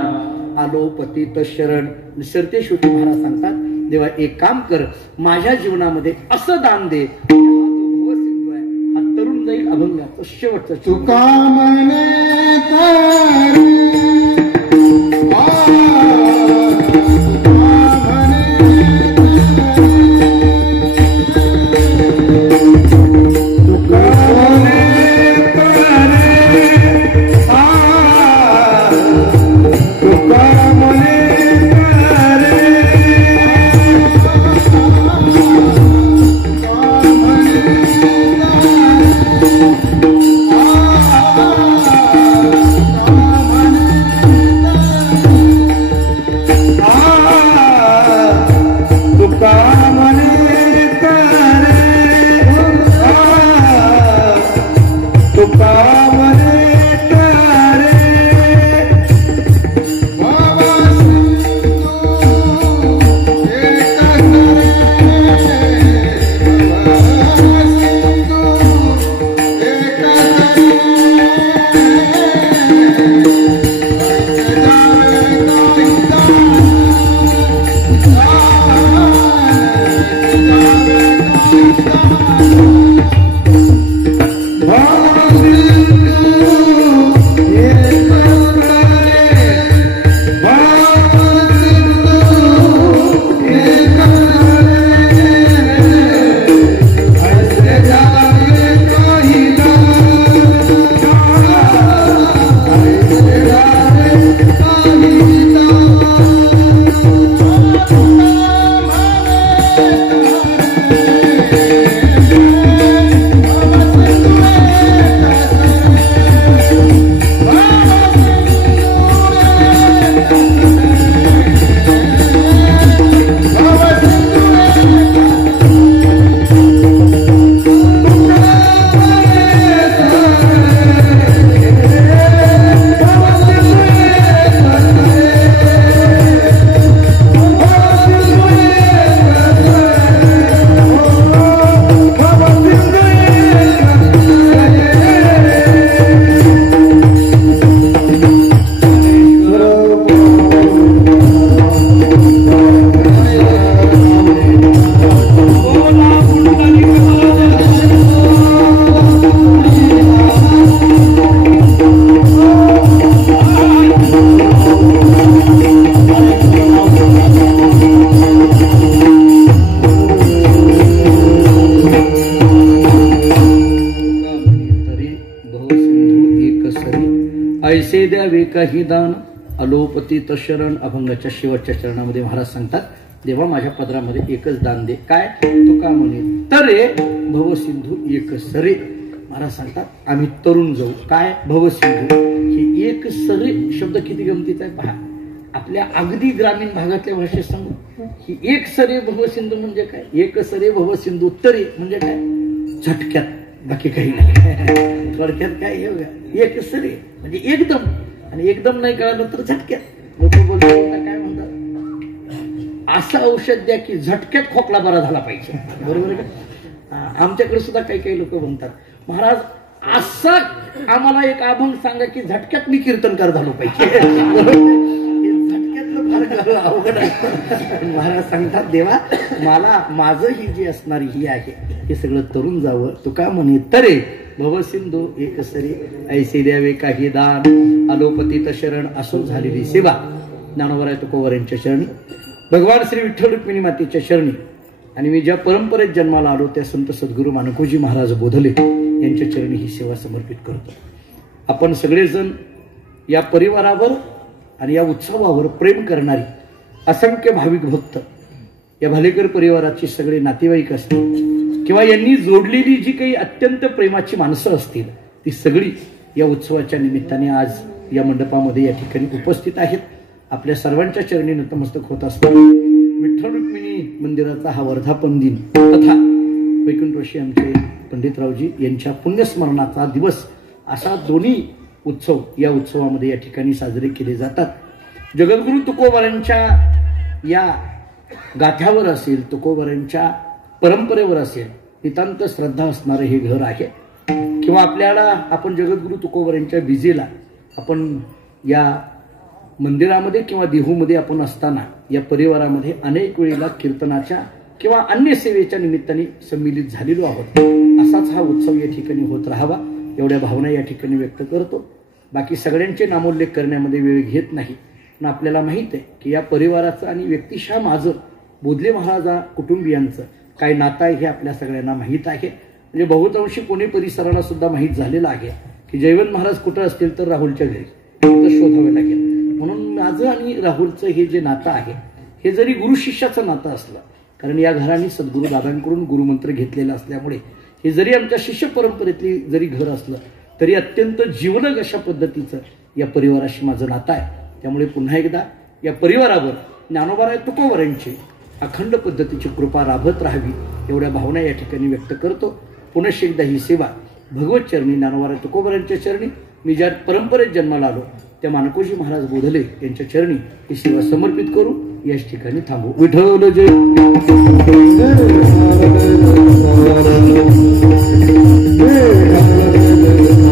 आलो पतित शरण. सरतेश्वरी महाराज सांगतात, देवा एक काम कर, माझ्या जीवनामध्ये असं दान दे, हा तरुण जाईल अभंगाचं शेवटचं. तुका मने ऐसे द्यावे काही दान, अलोपतीत शरण. अभंगाच्या शेवटच्या चरणामध्ये महाराज सांगतात, देवा माझ्या पदरामध्ये एकच दान दे. काय तुका म्हणे तरे भवसिंधू एक सरे. महाराज सांगतात आम्ही तरुण जाऊ. काय भवसिंधू, ही एक सरे शब्द किती गमतीचा आहे पहा. आपल्या अगदी ग्रामीण भागातल्या भाषेत सांगू, ही एक सरे भवसिंधू म्हणजे काय, एक सरे भवसिंधू तरे म्हणजे काय, झटक्यात, बाकी काही नाही. थोडक्यात काय एक सरे म्हणजे एकदम, आणि एकदम नाही कळालं तर झटक्यात. लोक बोलतात काय म्हणतात, असं औषध द्या की झटक्यात खोकला बरा झाला पाहिजे. बरोबर आहे का. आमच्याकडे सुद्धा काही काही लोक म्हणतात, महाराज असा आम्हाला एक अभंग सांगा की झटक्यात मी कीर्तनकार झालो पाहिजे. झटक्यातलं फार अवघड आहे. महाराज सांगतात, देवा मला माझं ही जी असणारी ही आहे हे सगळं तरुण जावं. तुका म्हणे तरे भवसिंधू एकसरी ऐसे द्यावे काही दान अलोपतीत शरण असो झालेली सेवा ज्ञानोबा तुकोबर यांच्या चरणी भगवान श्री विठ्ठल रुक्मिणी मातेच्या चरणी आणि मी ज्या परंपरेत जन्माला आलो त्या संत सद्गुरू मानकोजी महाराज बोधले यांच्या चरणी ही सेवा समर्पित करतो। आपण सगळेजण या परिवारावर आणि या उत्सवावर प्रेम करणारी असंख्य भाविक भक्त या भालेकर परिवाराचे सगळे नातेवाईक असतील किंवा यांनी जोडलेली जी काही अत्यंत प्रेमाची माणसं असतील ती सगळी या उत्सवाच्या निमित्ताने आज या मंडपामध्ये या ठिकाणी उपस्थित आहेत। आपल्या सर्वांच्या चरणी नतमस्तक होत असताना विठ्ठल रुक्मिणी मंदिराचा हा वर्धापन दिन तथा वैकुंठवासी आमचे पंडितरावजी यांच्या पुण्यस्मरणाचा दिवस असा दोन्ही उत्सव या उत्सवामध्ये या ठिकाणी साजरे केले जातात। जगद्गुरु तुकोबारांच्या या गाथ्यावर असेल तुकोबारांच्या परंपरेवर असेल नितांत श्रद्धा असणारे हे घर आहे किंवा आपल्याला आपण जगद्गुरु तुकोबारांच्या विजेला आपण या मंदिरामध्ये किंवा देहूमध्ये आपण असताना या परिवारामध्ये अनेक वेळेला कीर्तनाच्या किंवा अन्य सेवेच्या निमित्ताने सम्मिलित झालेलो आहोत। असाच हा उत्सव या ठिकाणी होत राहावा एवढ्या भावना या ठिकाणी व्यक्त करतो। बाकी सगळ्यांचे नामोल्लेख करण्यामध्ये वेळ घेत नाही पण आपल्याला माहित आहे की या परिवाराचं आणि व्यक्तिशः माझं बोधले महाराजा कुटुंबियांचं काय नातं आहे हे आपल्या सगळ्यांना माहीत आहे। म्हणजे बहुतांशी पुणे परिसराला सुद्धा माहीत झालेलं आहे की जयवंत महाराज कुठं असतील तर राहुलच्या घरी तिथं शोधावे लागेल। म्हणून माझं आणि राहुलचं हे जे नातं आहे हे जरी गुरु शिष्याचं नातं असलं कारण या घराने सद्गुरु दादांकडून गुरुमंत्र घेतलेला असल्यामुळे हे जरी आमच्या शिष्य परंपरेतली जरी घर असलं तरी अत्यंत जीवलग अशा पद्धतीचं या परिवाराशी माझं नातं आहे। त्यामुळे पुन्हा एकदा या परिवारावर ज्ञानोबा तुकोबर यांची अखंड पद्धतीची कृपा राबत राहावी एवढ्या भावना या ठिकाणी व्यक्त करतो। पुनश्च एकदा ही सेवा भगवत चरणी ज्ञानोबा तुकोबर यांच्या चरणी मी ज्या परंपरेत जन्माला आलो त्या मानकोजी महाराज बोधले यांच्या चरणी ही सेवा समर्पित करू याच ठिकाणी थांबू। विठ्ठल जय जय